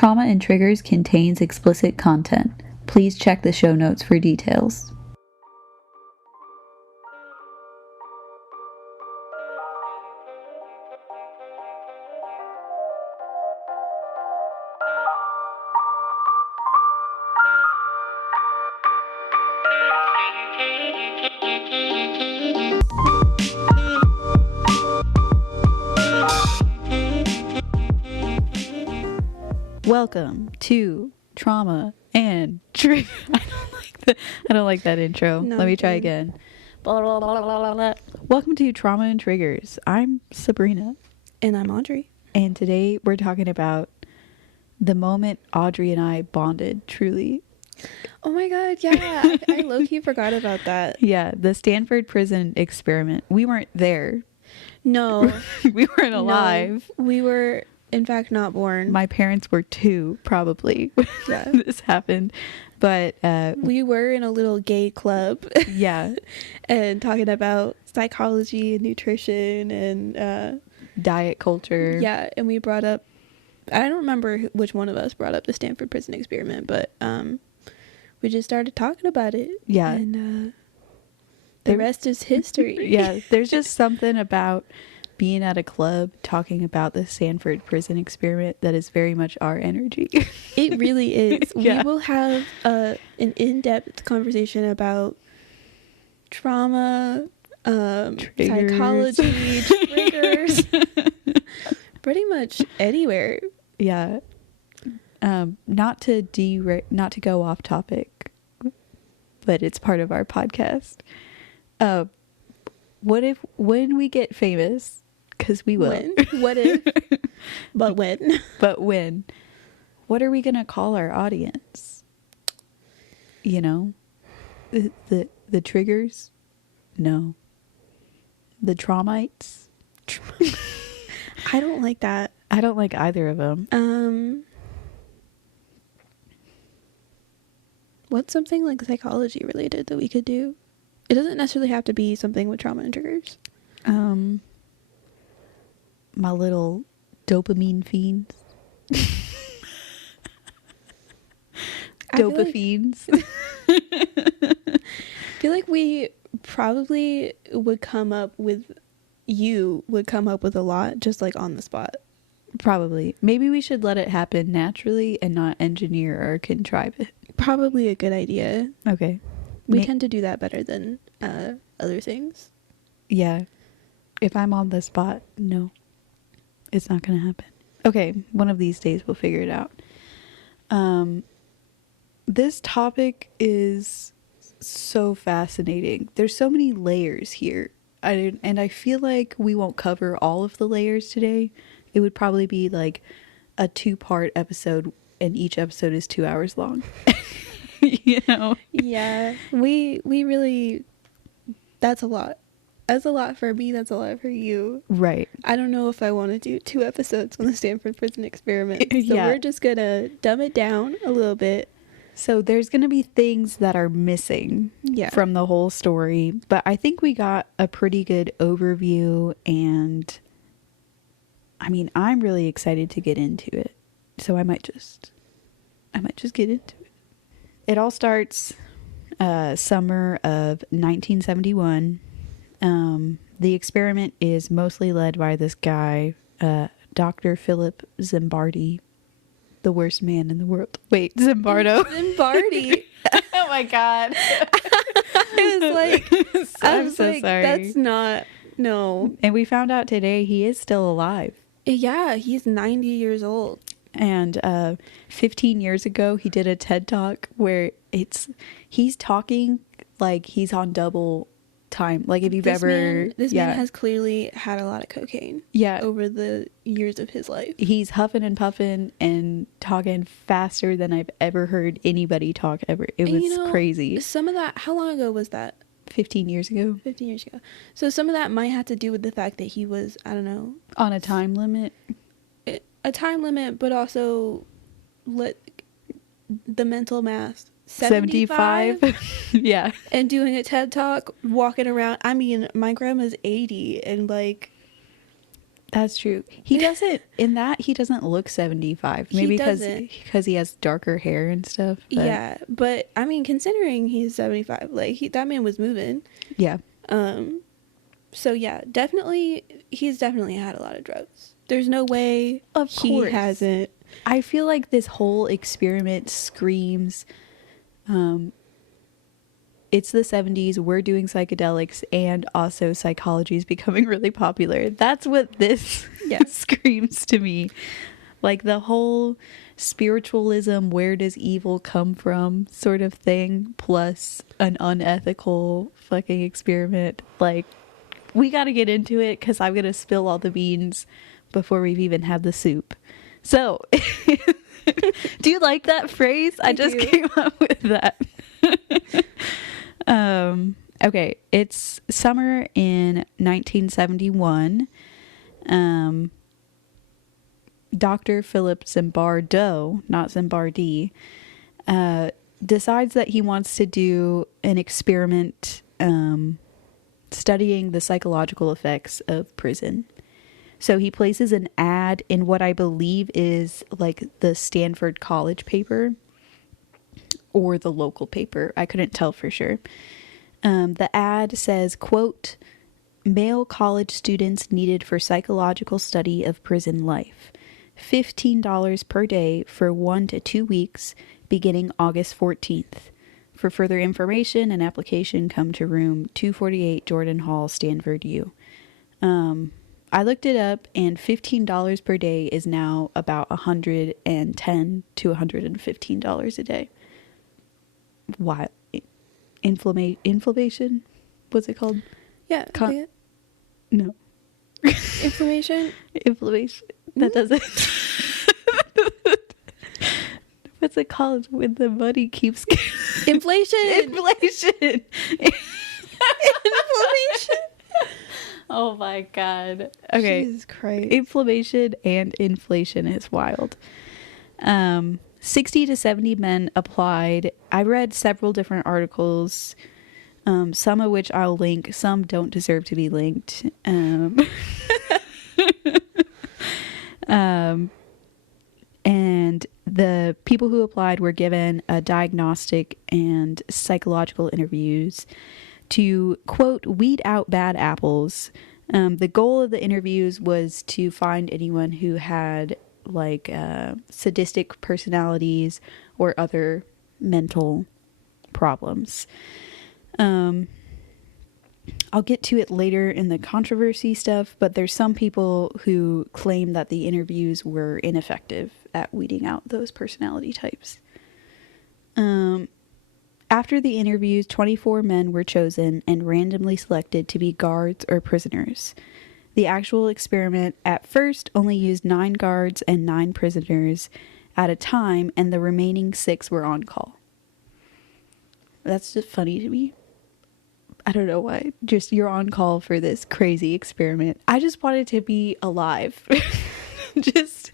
Trauma and Triggers contains explicit content. Please check the show notes for details. Welcome to Trauma and Triggers. I don't like that intro. No, Let me try again. Welcome to Trauma and Triggers. I'm Sabrina. And I'm Audrey. And today we're talking about the moment Audrey and I bonded truly. Oh my god, yeah. I low-key forgot about that. Yeah, the Stanford prison experiment. We weren't there. No. We weren't alive. No, we were, in fact, not born. My parents were too, probably, when this happened. But we were in a little gay club. Yeah. And talking about psychology and nutrition and diet culture. Yeah, and we brought up, I don't remember which one of us brought up the Stanford prison experiment, but we just started talking about it. Yeah. And the rest is history. Yeah, there's just something about being at a club talking about the Stanford prison experiment that is very much our energy. It really is. Yeah. We will have an in-depth conversation about trauma, psychology, triggers, pretty much anywhere. Yeah. Not to go off topic, but it's part of our podcast. What if when we get famous, because we will. When? What if? But when? But when? What are we gonna call our audience? You know, the triggers? No. The traumites? I don't like that. I don't like either of them. What's something like psychology related that we could do? It doesn't necessarily have to be something with trauma and triggers. My little dopamine fiends. Dopafiends. I feel like we probably would come up with a lot just like on the spot. Probably. Maybe we should let it happen naturally and not engineer or contrive it. Probably a good idea. Okay. We tend to do that better than other things. Yeah. If I'm on the spot, no. It's not going to happen. Okay. One of these days we'll figure it out. This topic is so fascinating. There's so many layers here. And I feel like we won't cover all of the layers today. It would probably be like a 2-part episode, and each episode is 2 hours long. You know? Yeah. We really, that's a lot. That's a lot for me. That's a lot for you. Right. I don't know if I want to do 2 episodes on the Stanford prison experiment. So Yeah. we're just going to dumb it down a little bit. So there's going to be things that are missing from the whole story. But I think we got a pretty good overview. And I mean, I'm really excited to get into it. So I might just get into it. It all starts summer of 1971. The experiment is mostly led by this guy, Dr. Philip Zimbardi, the worst man in the world. Wait, Zimbardo. Zimbardi. Oh my god. I was so like, sorry. that's not, no. And we found out today he is still alive. Yeah, he's 90 years old. And 15 years ago, he did a TED Talk where he's talking like he's on double time. Like if you've This man yeah. has clearly had a lot of cocaine. Yeah. Over the years of his life. He's huffing and puffing and talking faster than I've ever heard anybody talk ever. It was crazy. Some of that, how long ago was that? 15 years ago. 15 years ago. So some of that might have to do with the fact that he was, I don't know. On a time limit. A time limit, but also the mental math. 75? Yeah. And doing a TED Talk, walking around. I mean, my grandma's 80 and like That's true. He doesn't, in that, he doesn't look 75. Maybe because he has darker hair and stuff. But. Yeah, but I mean, considering he's 75, like, that man was moving. Yeah. So yeah, he's definitely had a lot of drugs. There's no way he hasn't. I feel like this whole experiment screams, it's the 70s, we're doing psychedelics, and also psychology is becoming really popular. That's what this screams to me. Like the whole spiritualism, where does evil come from sort of thing, plus an unethical fucking experiment. Like, we got to get into it because I'm going to spill all the beans before we've even had the soup. So, do you like that phrase? I just came up with that. Okay, it's summer in 1971. Dr. Philip Zimbardo, not Zimbardi, decides that he wants to do an experiment studying the psychological effects of prison. So he places an ad in what I believe is like the Stanford college paper or the local paper. I couldn't tell for sure. The ad says, quote, "Male college students needed for psychological study of prison life. $15 per day for 1 to 2 weeks, beginning August 14th. For further information and application, come to room 248 Jordan Hall, Stanford U." I looked it up, and $15 per day is now about $110 to $115 a day. What? Inflammation? What's it called? Yeah. No. Inflammation? Inflammation. That doesn't. What's it called when the money keeps. Inflation. Inflation. Inflammation. Oh my God. Okay. Jesus Christ. Inflammation and inflation is wild. 60 to 70 men applied. I read several different articles, some of which I'll link. Some don't deserve to be linked. And the people who applied were given a diagnostic and psychological interviews to, quote, "weed out bad apples." The goal of the interviews was to find anyone who had like sadistic personalities or other mental problems. I'll get to it later in the controversy stuff, but there's some people who claim that the interviews were ineffective at weeding out those personality types. After the interviews, 24 men were chosen and randomly selected to be guards or prisoners. The actual experiment at first only used 9 guards and 9 prisoners at a time, and the remaining 6 were on call. That's just funny to me. I don't know why. Just you're on call for this crazy experiment. I just wanted to be alive. Just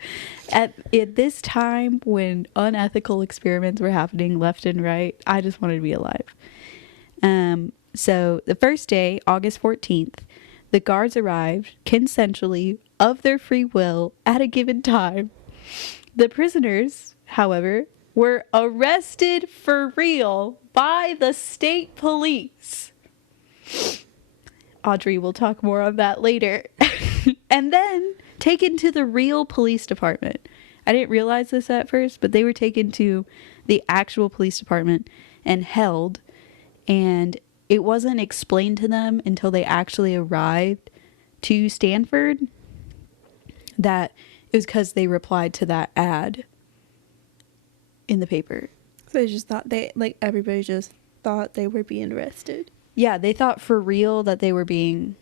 at this time when unethical experiments were happening left and right, I just wanted to be alive. So the first day, August 14th, the guards arrived consensually of their free will at a given time. The prisoners, however, were arrested for real by the state police. Audrey will talk more on that later. And then taken to the real police department. I didn't realize this at first, but they were taken to the actual police department and held, and it wasn't explained to them until they actually arrived to Stanford that it was because they replied to that ad in the paper. So they just thought everybody just thought they were being arrested. Yeah, they thought for real that they were being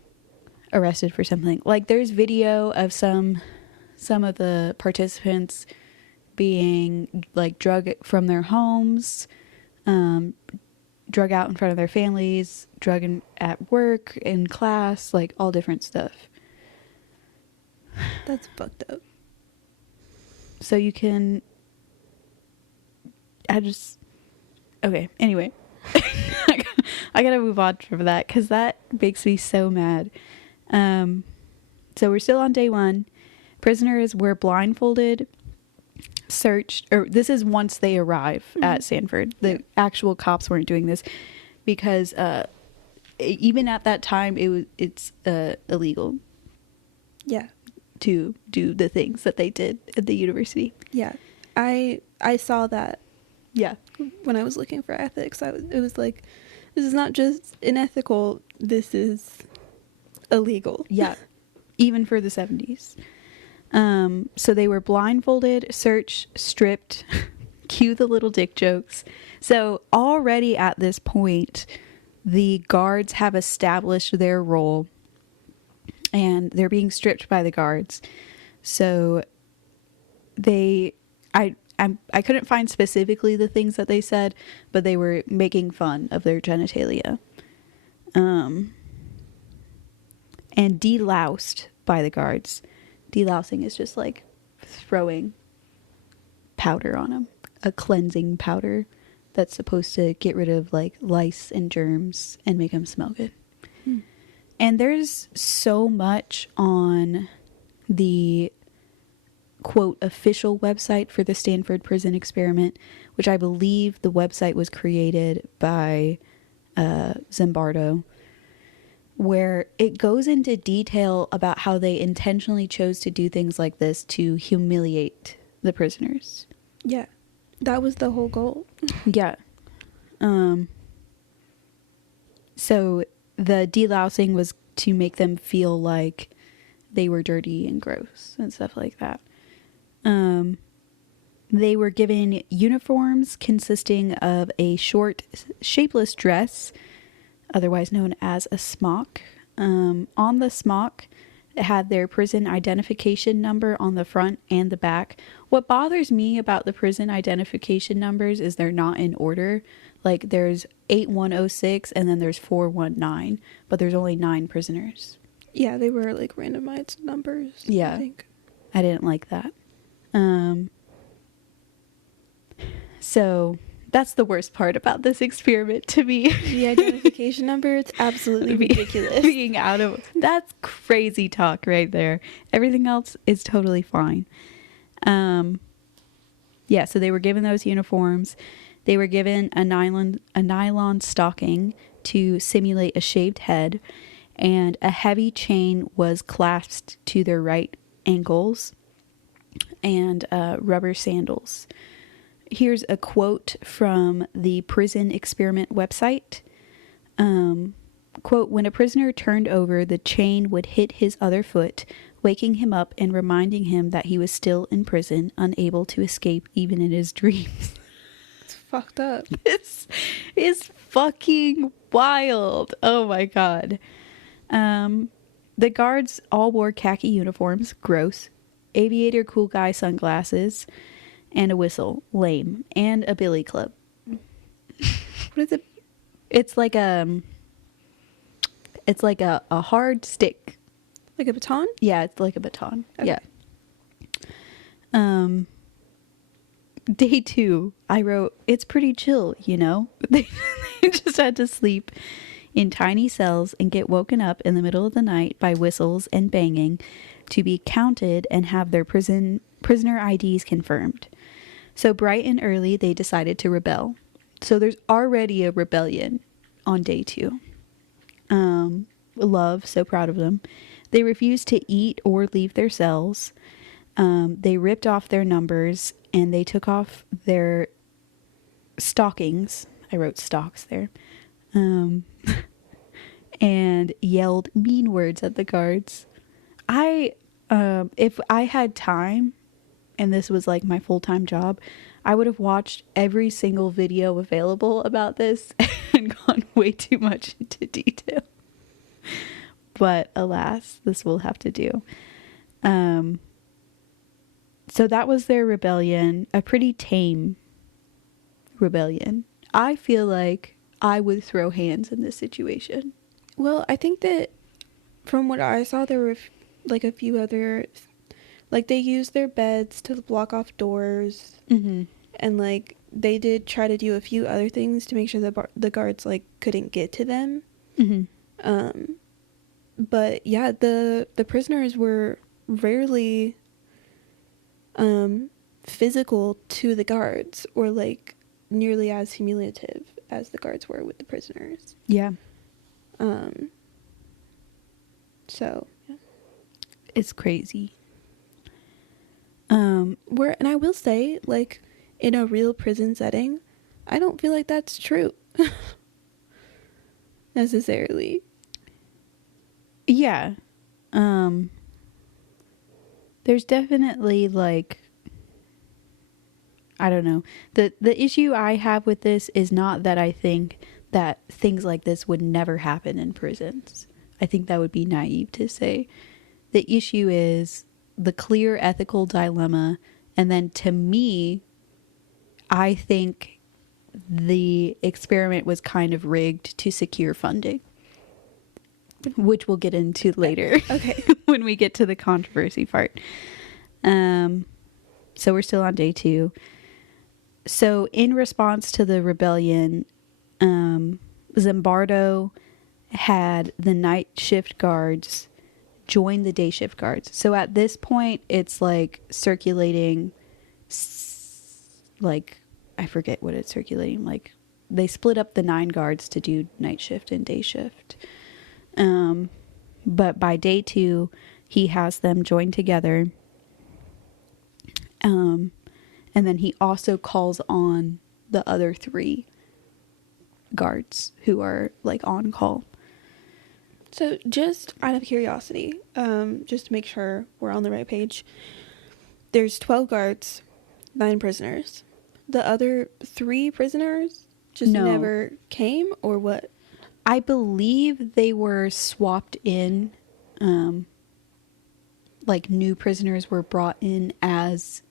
arrested for something. Like, there's video of some of the participants being like drug from their homes, drug out in front of their families, drug at work, in class, like all different stuff. That's fucked up. So you can... Okay, anyway. I gotta move on from that because that makes me so mad. So we're still on day 1. Prisoners were blindfolded, searched, or this is once they arrive at Stanford. The actual cops weren't doing this because even at that time it's illegal. Yeah. To do the things that they did at the university. Yeah. I saw that. Yeah. When I was looking for ethics, it was like, this is not just unethical, this is illegal. Yeah. Even for the 70s. So they were blindfolded, searched, stripped, cue the little dick jokes. So already at this point, the guards have established their role and they're being stripped by the guards. So I couldn't find specifically the things that they said, but they were making fun of their genitalia. And deloused by the guards. Delousing is just like throwing powder on them. A cleansing powder that's supposed to get rid of like lice and germs and make them smell good. And there's so much on the quote official website for the Stanford prison experiment, which I believe the website was created by Zimbardo, where it goes into detail about how they intentionally chose to do things like this to humiliate the prisoners. Yeah, that was the whole goal. Yeah. So the delousing was to make them feel like they were dirty and gross and stuff like that. They were given uniforms consisting of a short, shapeless dress, otherwise known as a smock. On the smock, it had their prison identification number on the front and the back. What bothers me about the prison identification numbers is they're not in order. Like there's 8106 and then there's 419, but there's only 9 prisoners. Yeah, they were like randomized numbers. Yeah, I think. I didn't like that. So that's the worst part about this experiment to me. The identification number, it's absolutely ridiculous. Being out of, that's crazy talk right there. Everything else is totally fine. Yeah, so they were given those uniforms. They were given a nylon stocking to simulate a shaved head, and a heavy chain was clasped to their right ankles, and rubber sandals. Here's a quote from the prison experiment website. Quote, when a prisoner turned over, the chain would hit his other foot, waking him up and reminding him that he was still in prison, unable to escape even in his dreams. It's fucked up. This is fucking wild. Oh my God. The guards all wore khaki uniforms, gross, aviator cool guy sunglasses, and a whistle, lame, and a billy club. What is it? It's like a hard stick. Like a baton? Yeah, it's like a baton. Okay. Yeah. Day 2, I wrote, it's pretty chill, you know? They just had to sleep in tiny cells and get woken up in the middle of the night by whistles and banging to be counted and have their prisoner IDs confirmed. So bright and early, they decided to rebel. So there's already a rebellion on day 2. Love, so proud of them. They refused to eat or leave their cells. They ripped off their numbers and they took off their stockings. I wrote stocks there. And yelled mean words at the guards. If I had time and this was like my full-time job, I would have watched every single video available about this and gone way too much into detail. But alas, this will have to do. So that was their rebellion, a pretty tame rebellion. I feel like I would throw hands in this situation. Well, I think that from what I saw, there were like a few other, like they used their beds to block off doors. Mm-hmm. And like they did try to do a few other things to make sure the guards like couldn't get to them. Mm-hmm. But yeah, the prisoners were rarely physical to the guards, or like nearly as humiliative as the guards were with the prisoners. Yeah. So yeah. It's crazy. And I will say, like, in a real prison setting, I don't feel like that's true. Necessarily. Yeah. There's definitely, like, I don't know. The issue I have with this is not that I think that things like this would never happen in prisons. I think that would be naive to say. The issue is the clear ethical dilemma, and then to me, I think the experiment was kind of rigged to secure funding, which we'll get into later. Okay. When we get to the controversy part. So we're still on day 2. So in response to the rebellion, Zimbardo had the night shift guards join the day shift guards. So at this point, it's like circulating, like, I forget what it's circulating. Like, they split up the 9 guards to do night shift and day shift. But by day 2, he has them join together. And then he also calls on the other 3 guards who are like on call. So just out of curiosity, just to make sure we're on the right page, there's 12 guards, 9 prisoners. The other 3 prisoners just never came, or what? I believe they were swapped in. Like, new prisoners were brought in as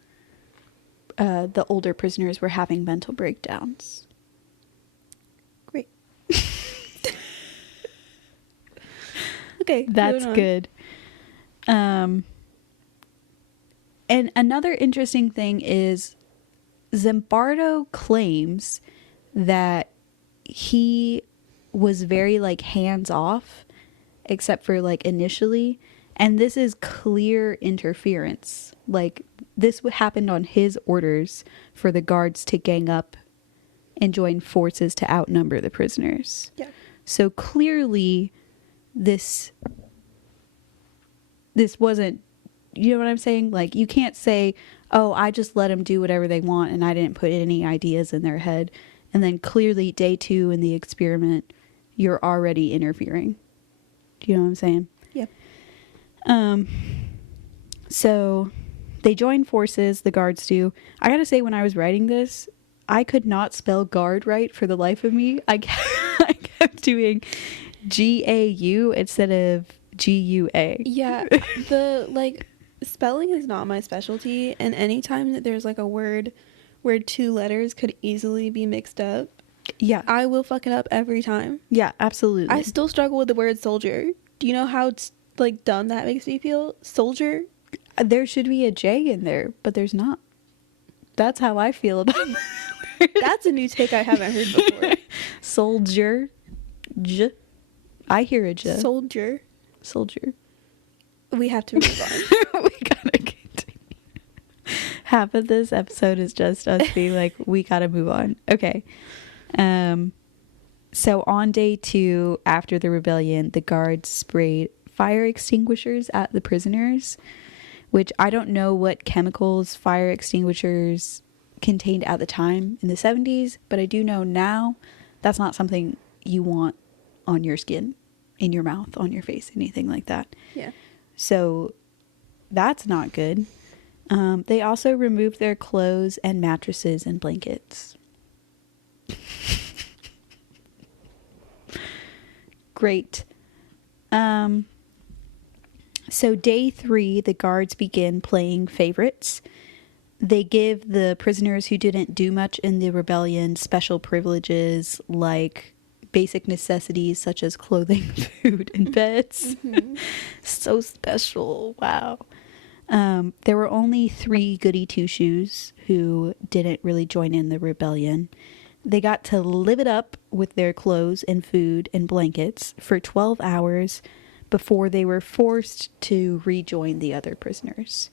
the older prisoners were having mental breakdowns. Great. Okay, that's good. And another interesting thing is Zimbardo claims that he was very, like, hands off, except for, like, initially, and this is clear interference. Like, this happened on his orders for the guards to gang up and join forces to outnumber the prisoners. Yeah. So clearly this wasn't, you know what I'm saying? Like, you can't say, oh, I just let them do whatever they want and I didn't put any ideas in their head. And then clearly day 2 in the experiment, you're already interfering. Do you know what I'm saying? Yeah. So they join forces, the guards do. I gotta say, when I was writing this, I could not spell guard right for the life of me. I kept doing GAU instead of GUA. Yeah, the, like, spelling is not my specialty, and anytime that there's, like, a word where 2 letters could easily be mixed up, yeah, I will fuck it up every time. Yeah, absolutely. I still struggle with the word soldier. Do you know how, like, dumb that makes me feel? Soldier? There should be a J in there, but there's not. That's how I feel about it. That's a new take I haven't heard before. Soldier. J. I hear a J. Soldier. We have to move on. We gotta continue. Half of this episode is just us being like, we gotta move on. Okay. So on day 2, after the rebellion, the guards sprayed fire extinguishers at the prisoners, which I don't know what chemicals fire extinguishers contained at the time in the 70s, but I do know now that's not something you want on your skin, in your mouth, on your face, anything like that. Yeah. So that's not good. They also removed their clothes and mattresses and blankets. Great. So day 3, the guards begin playing favorites. They give the prisoners who didn't do much in the rebellion special privileges, like basic necessities such as clothing, food, and beds. Mm-hmm. So special. Wow. There were only 3 goody two-shoes who didn't really join in the rebellion. They got to live it up with their clothes and food and blankets for 12 hours, before they were forced to rejoin the other prisoners.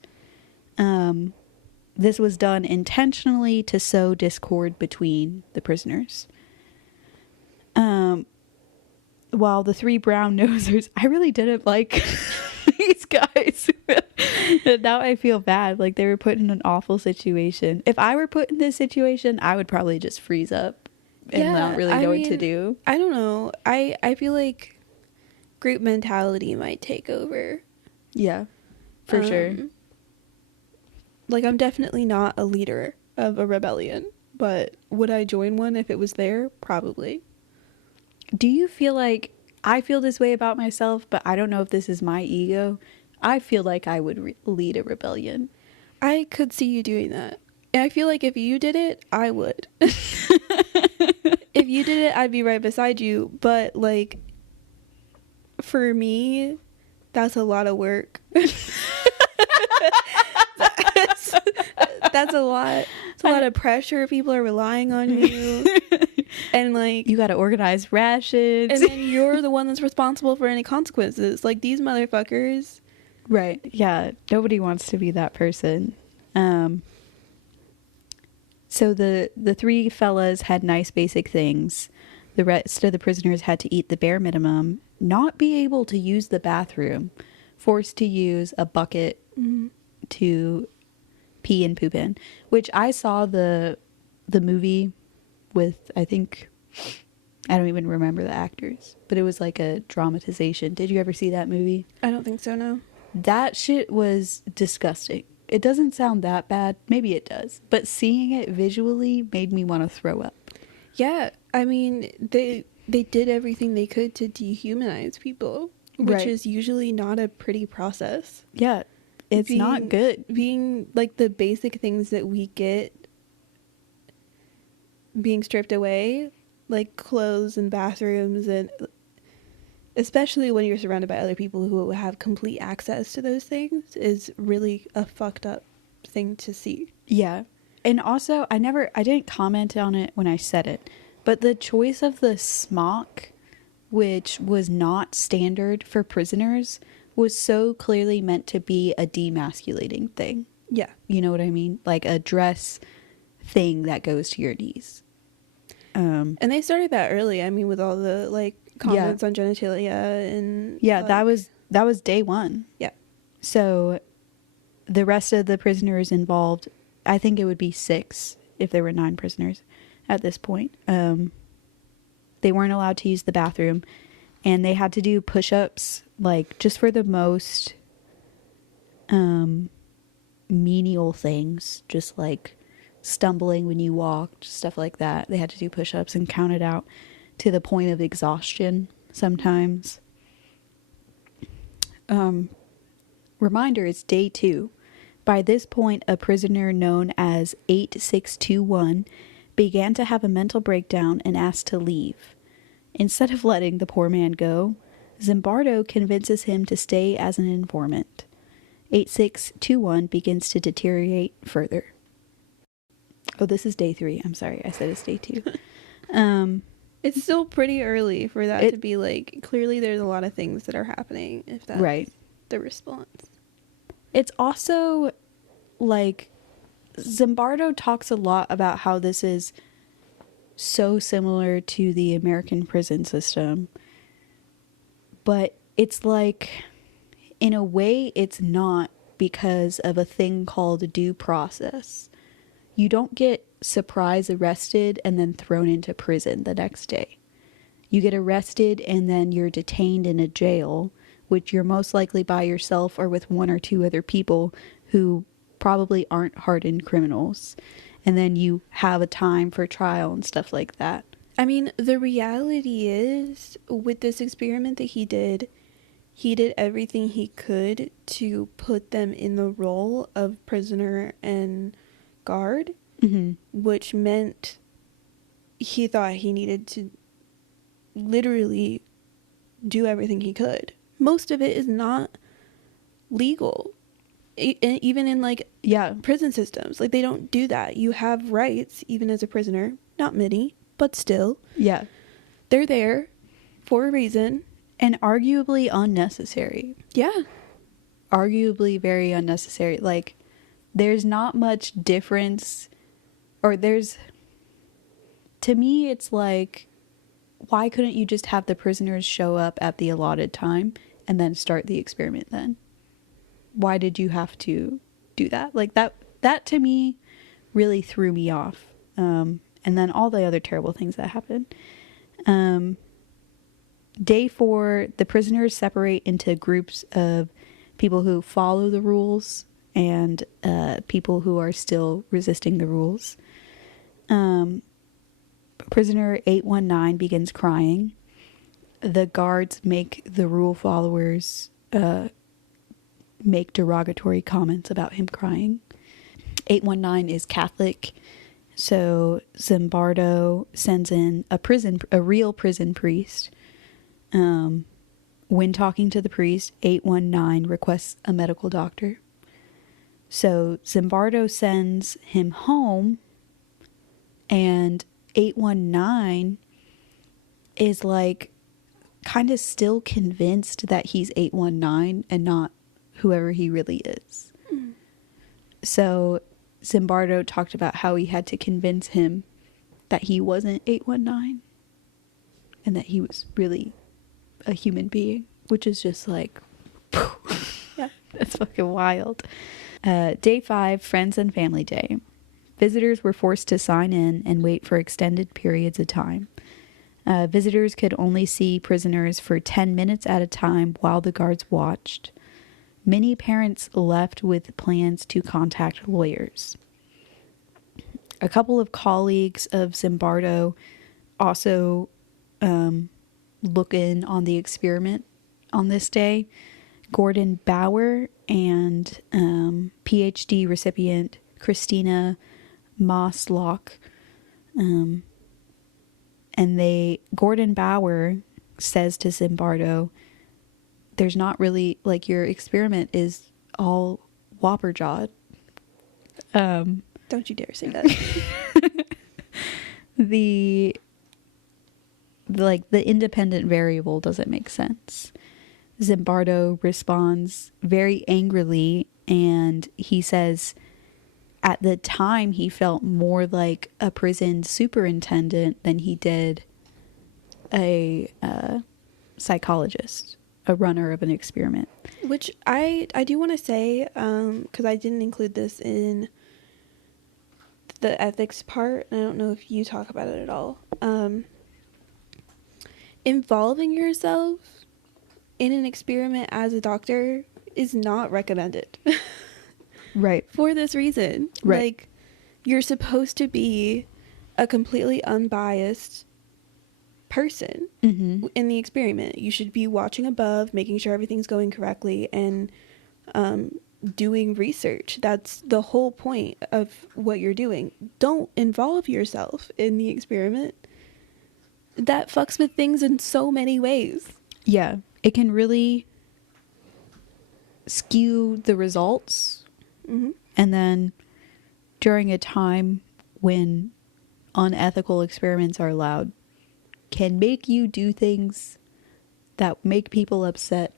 This was done intentionally to sow discord between the prisoners. While the 3 brown nosers, I really didn't like these guys. Now I feel bad. Like, they were put in an awful situation. If I were put in this situation, I would probably just freeze up and not really know what to do. I don't know. I feel like group mentality might take over. Yeah, for sure. Like, I'm definitely not a leader of a rebellion, but would I join one if it was there? Probably. Do you feel like, I feel this way about myself, but I don't know if this is my ego. I feel like I would lead a rebellion. I could see you doing that. And I feel like if you did it, I would. If you did it, I'd be right beside you. But, like, for me, that's a lot of work. That's a lot. It's a lot of pressure. People are relying on you. And, like, you gotta organize rations. And then you're the one that's responsible for any consequences. Like, these motherfuckers. Right. Yeah. Nobody wants to be that person. So the 3 fellas had nice basic things. The rest of the prisoners had to eat the bare minimum, not be able to use the bathroom, forced to use a bucket to pee and poop in, which I saw the movie with, I think, I don't even remember the actors, but it was like a dramatization. Did you ever see that movie? I don't think so, no. That shit was disgusting. It doesn't sound that bad. Maybe it does. But seeing it visually made me want to throw up. Yeah. I mean, they did everything they could to dehumanize people, which is usually not a pretty process. Yeah. It's not good. Being, like, the basic things that we get being stripped away, like clothes and bathrooms, and especially when you're surrounded by other people who have complete access to those things, is really a fucked up thing to see. Yeah. And also, I didn't comment on it when I said it, but the choice of the smock, which was not standard for prisoners, was so clearly meant to be a demasculating thing. Yeah. You know what I mean? Like a dress thing that goes to your knees. And they started that early. I mean, with all the, like, comments on genitalia and... Yeah, like, that was day 1. Yeah. So the rest of the prisoners involved, I think it would be 6 if there were 9 prisoners at this point. They weren't allowed to use the bathroom, and they had to do push-ups, like, just for the most menial things, just like stumbling when you walked, stuff like that. They had to do push-ups and count it out to the point of exhaustion sometimes. Reminder, it's day 2. By this point, a prisoner known as 8621 began to have a mental breakdown and asked to leave. Instead of letting the poor man go, Zimbardo convinces him to stay as an informant. 8621 begins to deteriorate further. Oh, this is day 3. I'm sorry, I said it's day 2. It's still pretty early for that to be, like, clearly there's a lot of things that are happening, if that's the response. It's also, like, Zimbardo talks a lot about how this is so similar to the American prison system. But it's like, in a way, it's not, because of a thing called due process. You don't get surprise arrested and then thrown into prison the next day. You get arrested and then you're detained in a jail, which you're most likely by yourself or with 1 or 2 other people who probably aren't hardened criminals. And then you have a time for trial and stuff like that. I mean, the reality is, with this experiment that he did everything he could to put them in the role of prisoner and guard, which meant he thought he needed to literally do everything he could. Most of it is not legal, even in, like, prison systems. Like, they don't do that. You have rights even as a prisoner, not many, but still, they're there for a reason, And arguably unnecessary. Yeah. Arguably very unnecessary. Like, there's not much difference, or there's, to me, it's like, why couldn't you just have the prisoners show up at the allotted time and then start the experiment then? Why did you have to do that? Like, that to me really threw me off. And then all the other terrible things that happened. Day 4, the prisoners separate into groups of people who follow the rules and people who are still resisting the rules. Prisoner 819 begins crying. The guards make the rule followers make derogatory comments about him crying. 819 is Catholic, so Zimbardo sends in a real prison priest. When talking to the priest, 819 requests a medical doctor. So Zimbardo sends him home, and 819 is like kind of still convinced that he's 819 and not whoever he really is. Mm. So Zimbardo talked about how he had to convince him that he wasn't 819 and that he was really a human being, which is just like, yeah, that's fucking wild. Day 5, Friends and Family Day. Visitors were forced to sign in and wait for extended periods of time. Visitors could only see prisoners for 10 minutes at a time while the guards watched. Many parents left with plans to contact lawyers. A couple of colleagues of Zimbardo also look in on the experiment on this day. Gordon Bauer and PhD recipient Christina Maaslock. And Gordon Bauer says to Zimbardo, there's not really, like, your experiment is all whopper jawed. Don't you dare say that. The independent variable doesn't make sense. Zimbardo responds very angrily, and he says at the time he felt more like a prison superintendent than he did a psychologist, a runner of an experiment. Which I do want to say, because I didn't include this in the ethics part, and I don't know if you talk about it at all. Involving yourself in an experiment as a doctor is not recommended. Right. For this reason. Right. Like, you're supposed to be a completely unbiased person in the experiment. You should be watching above, making sure everything's going correctly, and doing research. That's the whole point of what you're doing. Don't involve yourself in the experiment. That fucks with things in so many ways. Yeah, it can really skew the results. Mm-hmm. And then during a time when unethical experiments are allowed, can make you do things that make people upset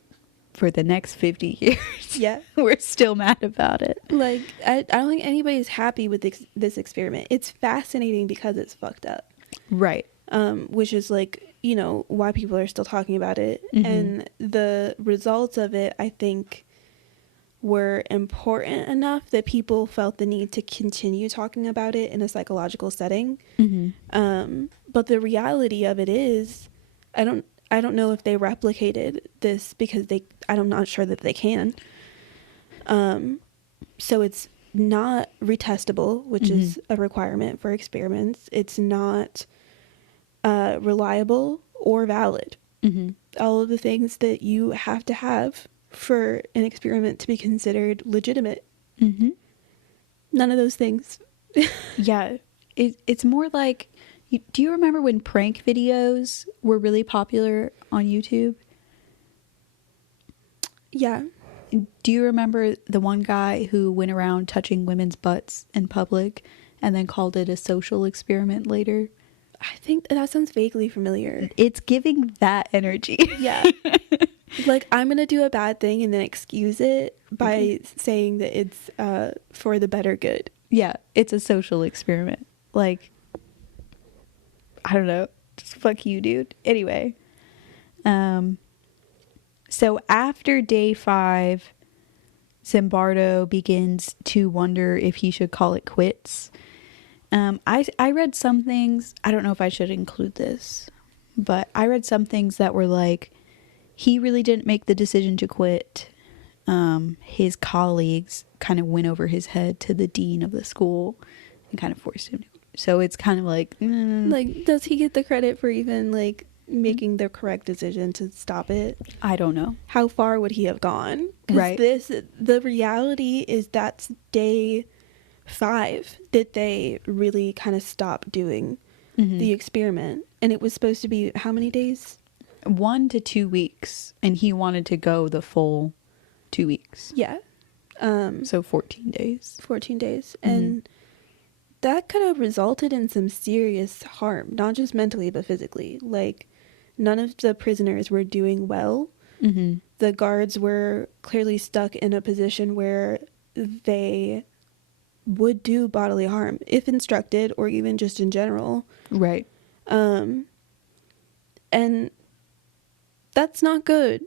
for the next 50 years. Yeah. We're still mad about it. Like, I don't think anybody's happy with this experiment. It's fascinating because it's fucked up. Right. Which is, like, you know, why people are still talking about it. Mm-hmm. And the results of it, I think, were important enough that people felt the need to continue talking about it in a psychological setting. Mm-hmm. But the reality of it is, I don't know if they replicated this because I'm not sure that they can. So it's not retestable, which mm-hmm. is a requirement for experiments. It's not reliable or valid. Mm-hmm. All of the things that you have to have for an experiment to be considered legitimate. Mm-hmm. None of those things. Yeah. It's more like, do you remember when prank videos were really popular on YouTube? Yeah. Do you remember the one guy who went around touching women's butts in public and then called it a social experiment later? I think that sounds vaguely familiar. It's giving that energy. Yeah. Like, I'm going to do a bad thing and then excuse it by saying that it's for the better good. Yeah, it's a social experiment. Like, I don't know. Just fuck you, dude. Anyway. So after day 5, Zimbardo begins to wonder if he should call it quits. I read some things, I don't know if I should include this, but I read some things that were like, he really didn't make the decision to quit. His colleagues kind of went over his head to the dean of the school and kind of forced him to. So it's kind of like... Like, does he get the credit for even, like, making the correct decision to stop it? I don't know. How far would he have gone? Right. The reality is that's day 5 that they really kind of stopped doing the experiment. And it was supposed to be how many days? 1 to 2 weeks. And he wanted to go the full 2 weeks. Yeah. So 14 days. 14 days. And that could have resulted in some serious harm, not just mentally, but physically. Like, none of the prisoners were doing well. The guards were clearly stuck in a position where they would do bodily harm if instructed, or even just in general. Right. And that's not good.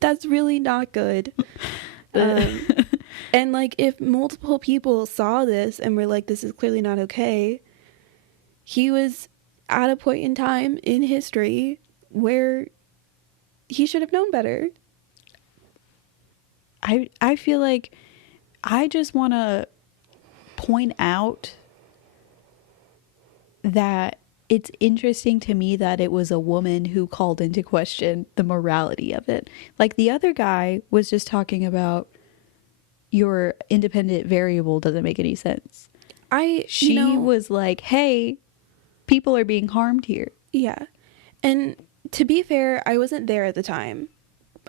That's really not good. And like, if multiple people saw this and were like, this is clearly not okay, he was at a point in time in history where he should have known better. I feel like I just want to point out that it's interesting to me that it was a woman who called into question the morality of it. Like, the other guy was just talking about your independent variable doesn't make any sense. She was like, hey, people are being harmed here. Yeah. And to be fair, I wasn't there at the time,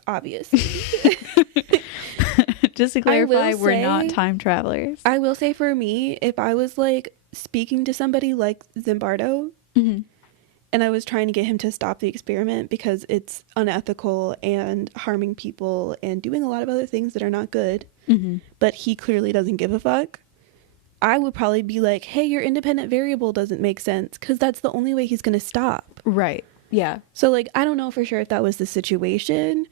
obviously. Just to clarify, we're not time travelers. I will say, for me, if I was like speaking to somebody like Zimbardo and I was trying to get him to stop the experiment because it's unethical and harming people and doing a lot of other things that are not good, but he clearly doesn't give a fuck, I would probably be like, hey, your independent variable doesn't make sense, because that's the only way he's going to stop. Right. Yeah. So, like, I don't know for sure if that was the situation,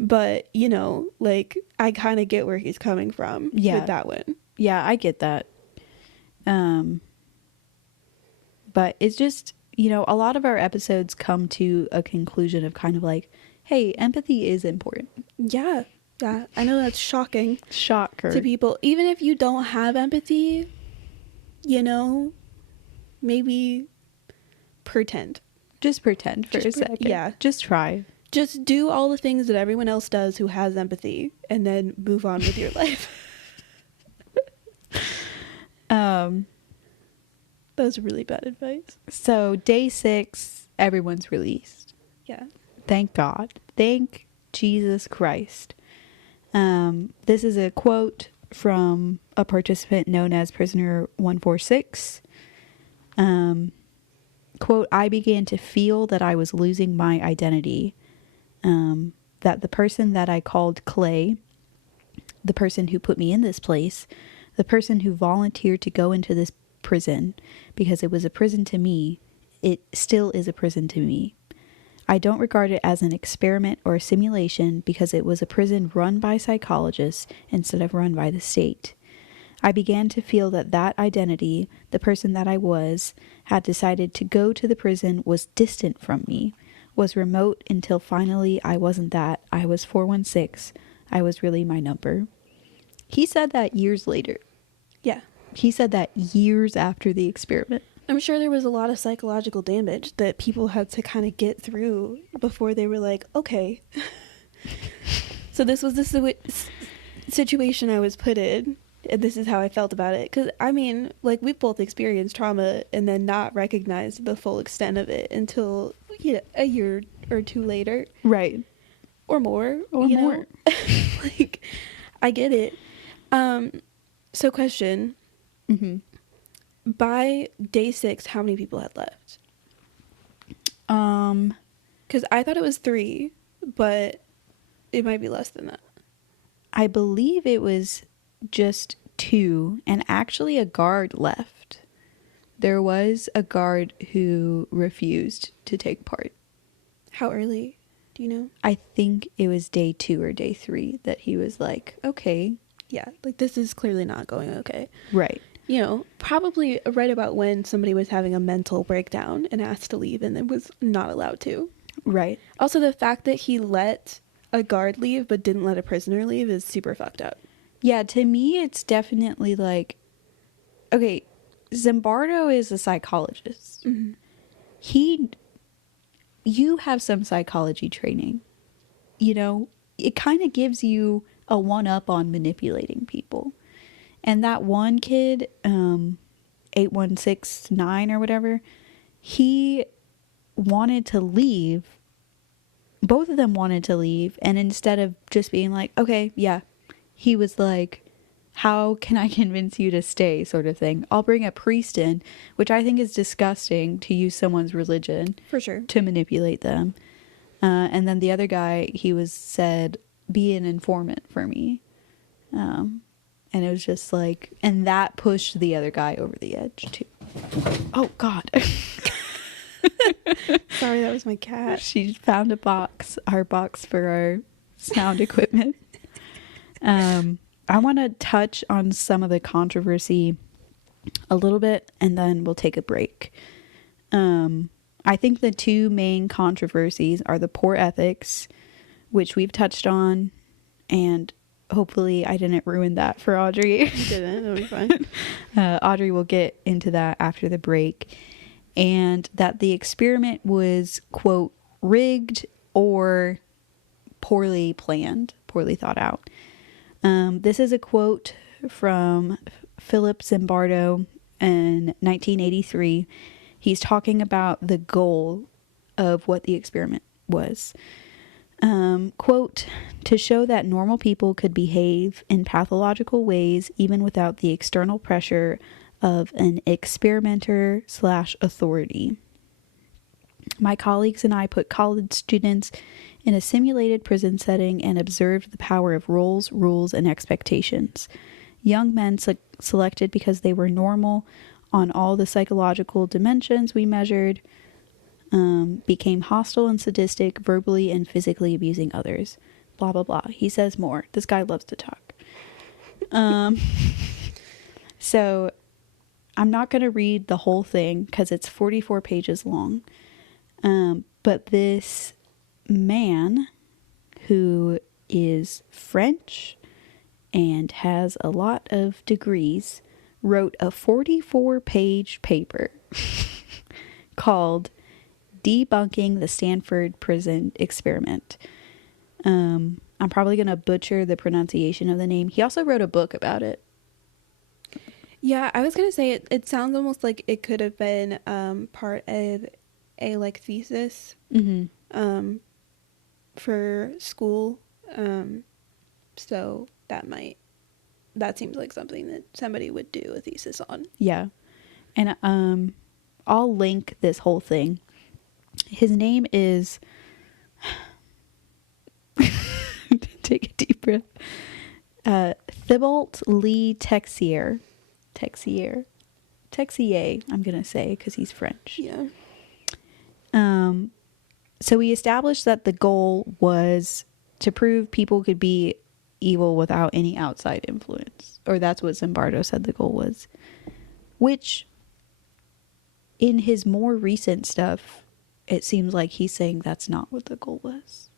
but, you know, like, I kind of get where he's coming from with that one. Yeah, I get that. But it's just, you know, a lot of our episodes come to a conclusion of kind of like, hey, empathy is important. Yeah. Yeah. I know that's shocking. Shocker. To people. Even if you don't have empathy, you know, maybe pretend. Just pretend for a second. Yeah. Just try. Just do all the things that everyone else does who has empathy, and then move on with your life. That was really bad advice. So day 6, everyone's released. Yeah. Thank God. Thank Jesus Christ. This is a quote from a participant known as Prisoner 146. Quote, I began to feel that I was losing my identity. That the person that I called Clay, the person who put me in this place, the person who volunteered to go into this prison because it was a prison to me, it still is a prison to me. I don't regard it as an experiment or a simulation because it was a prison run by psychologists instead of run by the state. I began to feel that that identity, the person that I was, had decided to go to the prison, was distant from me, was remote until finally I wasn't that. I was 416. I was really my number. He said that years later. Yeah. He said that years after the experiment. I'm sure there was a lot of psychological damage that people had to kind of get through before they were like, okay. So this was the situation I was put in, and this is how I felt about it. Because, I mean, like, we've both experienced trauma and then not recognized the full extent of it until, you know, a year or two later. Right. Or more. Or more. Like, I get it. So question. by day 6, how many people had left? Um, Because I thought it was 3, but it might be less than that. I believe it was just 2, and actually a guard left. There was a guard who refused to take part. How early? Do you know? I think it was day 2 or day 3 that he was like, okay. Yeah, like this is clearly not going okay. Right. You know, probably right about when somebody was having a mental breakdown and asked to leave and then was not allowed to. Right. Also, the fact that he let a guard leave but didn't let a prisoner leave is super fucked up. Yeah, to me, it's definitely like, okay, Zimbardo is a psychologist. Mm-hmm. You have some psychology training. You know, it kind of gives you a one-up on manipulating people. And that one kid, 8169 or whatever, he wanted to leave. Both of them wanted to leave. And instead of just being like, okay, yeah, he was like, how can I convince you to stay, sort of thing. I'll bring a priest in, which I think is disgusting to use someone's religion. For sure. To manipulate them. And then the other guy, he was said, be an informant for me. And it was just like, and that pushed the other guy over the edge too. Oh God. Sorry, that was my cat. She found our box for our sound equipment. I want to touch on some of the controversy a little bit, and then we'll take a break. I think the 2 main controversies are the poor ethics, which we've touched on, and hopefully I didn't ruin that for Audrey. You didn't, it'll be fine. Audrey will get into that after the break. And that the experiment was, quote, rigged or poorly planned, poorly thought out. This is a quote from Philip Zimbardo in 1983. He's talking about the goal of what the experiment was. Quote, to show that normal people could behave in pathological ways even without the external pressure of an experimenter/authority. My colleagues and I put college students in a simulated prison setting and observed the power of roles, rules, and expectations. Young men selected because they were normal on all the psychological dimensions we measured became hostile and sadistic, verbally and physically abusing others. Blah, blah, blah. He says more. This guy loves to talk. So I'm not going to read the whole thing because it's 44 pages long. But this man who is French and has a lot of degrees wrote a 44-page paper called Debunking the Stanford Prison Experiment. I'm probably going to butcher the pronunciation of the name. He also wrote a book about it. Yeah, I was going to say it sounds almost like it could have been part of a like thesis for school. So that seems like something that somebody would do a thesis on. Yeah. And I'll link this whole thing. His name is take a deep breath. Thibault Lee Texier, I'm gonna say because he's French. Yeah. So we established that the goal was to prove people could be evil without any outside influence, or that's what Zimbardo said the goal was. Which, in his more recent stuff, it seems like he's saying that's not what the goal was.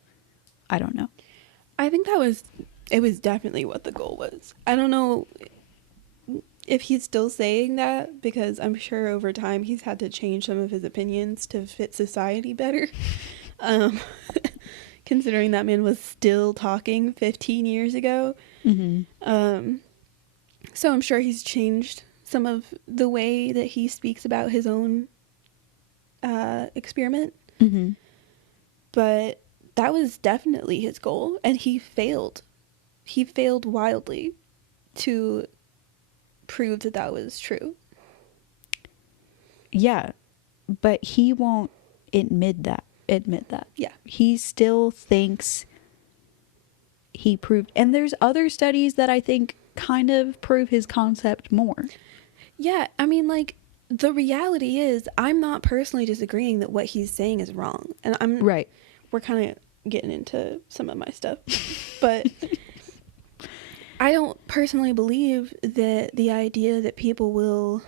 I don't know. I think it was definitely what the goal was. I don't know if he's still saying that, because I'm sure over time he's had to change some of his opinions to fit society better. Considering that man was still talking 15 years ago. Mm-hmm. So I'm sure he's changed some of the way that he speaks about his own experiment. Mm-hmm. But that was definitely his goal, and he failed. He failed wildly to prove that was true. Yeah, but he won't admit that. Yeah. He still thinks he proved, and there's other studies that I think kind of prove his concept more. Yeah, I mean, like, the reality is, I'm not personally disagreeing that what he's saying is wrong. And Right. we're kind of getting into some of my stuff. But I don't personally believe that the idea that people will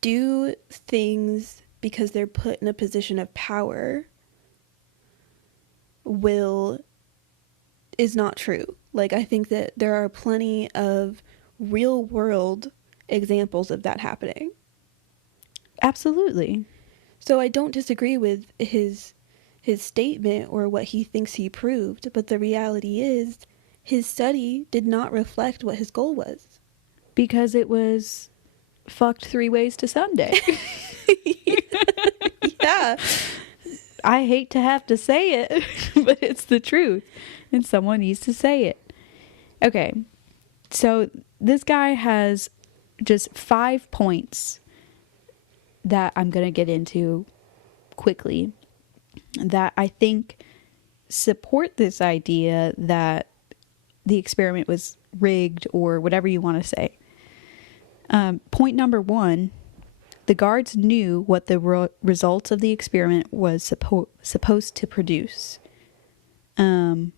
do things because they're put in a position of power is not true. Like, I think that there are plenty of real world examples of that happening. Absolutely. So I don't disagree with his statement or what he thinks he proved, but the reality is his study did not reflect what his goal was. Because it was fucked 3 ways to Sunday. Yeah. I hate to have to say it, but it's the truth. And someone needs to say it. Okay. So this guy has just 5 points that I'm going to get into quickly that I think support this idea that the experiment was rigged or whatever you want to say. Point number 1, the guards knew what the results of the experiment was supposed to produce. Zimbardo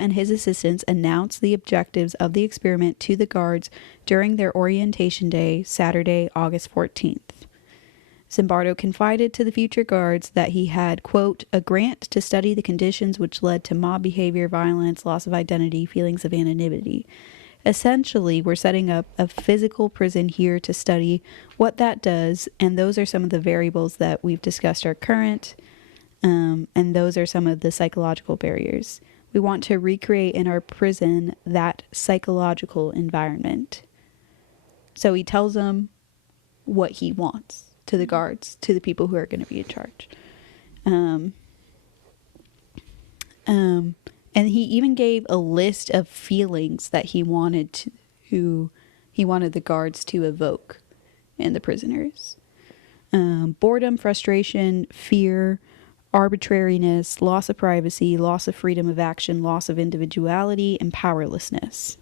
and his assistants announced the objectives of the experiment to the guards during their orientation day, Saturday, August 14th. Zimbardo confided to the future guards that he had, quote, a grant to study the conditions which led to mob behavior, violence, loss of identity, feelings of anonymity. Essentially, we're setting up a physical prison here to study what that does, and those are some of the variables that we've discussed are current, and those are some of the psychological barriers. We want to recreate in our prison that psychological environment. So he tells them what he wants to the guards, to the people who are going to be in charge. And he even gave a list of feelings that he wanted the guards to evoke in the prisoners. Boredom, frustration, fear, arbitrariness, loss of privacy, loss of freedom of action, loss of individuality, and powerlessness.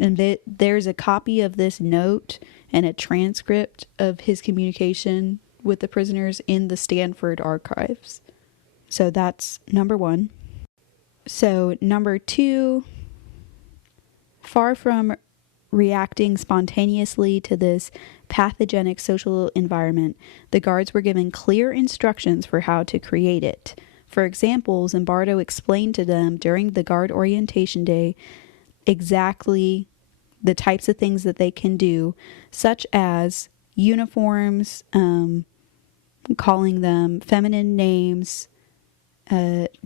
And there's a copy of this note and a transcript of his communication with the prisoners in the Stanford archives. So that's number 1. So number 2, far from reacting spontaneously to this pathogenic social environment, the guards were given clear instructions for how to create it. For example, Zimbardo explained to them during the guard orientation day exactly the types of things that they can do, such as uniforms, calling them feminine names,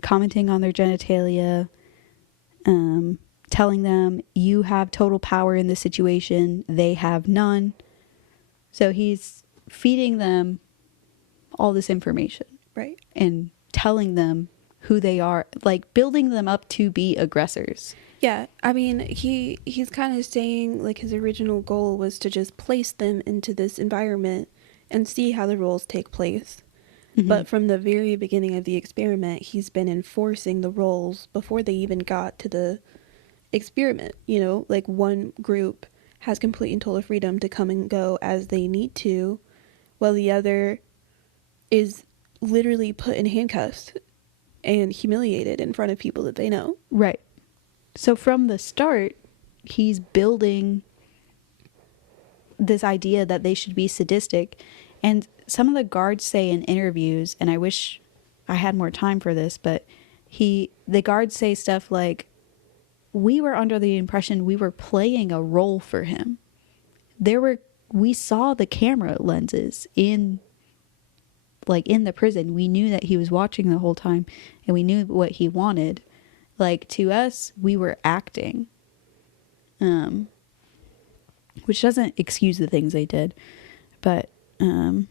commenting on their genitalia, telling them you have total power in this situation, they have none. So he's feeding them all this information. Right. And telling them who they are, like building them up to be aggressors. Yeah, I mean, he's kind of saying, like, his original goal was to just place them into this environment and see how the roles take place. Mm-hmm. But from the very beginning of the experiment, he's been enforcing the roles before they even got to the experiment. You know, like, one group has complete and total freedom to come and go as they need to, while the other is literally put in handcuffs and humiliated in front of people that they know. Right. So from the start, he's building this idea that they should be sadistic. And some of the guards say in interviews, and I wish I had more time for this, but the guards say stuff like, we were under the impression we were playing a role for him. We saw the camera lenses in the prison. We knew that he was watching the whole time, and we knew what he wanted. Like, to us, we were acting. Which doesn't excuse the things they did. But, I'm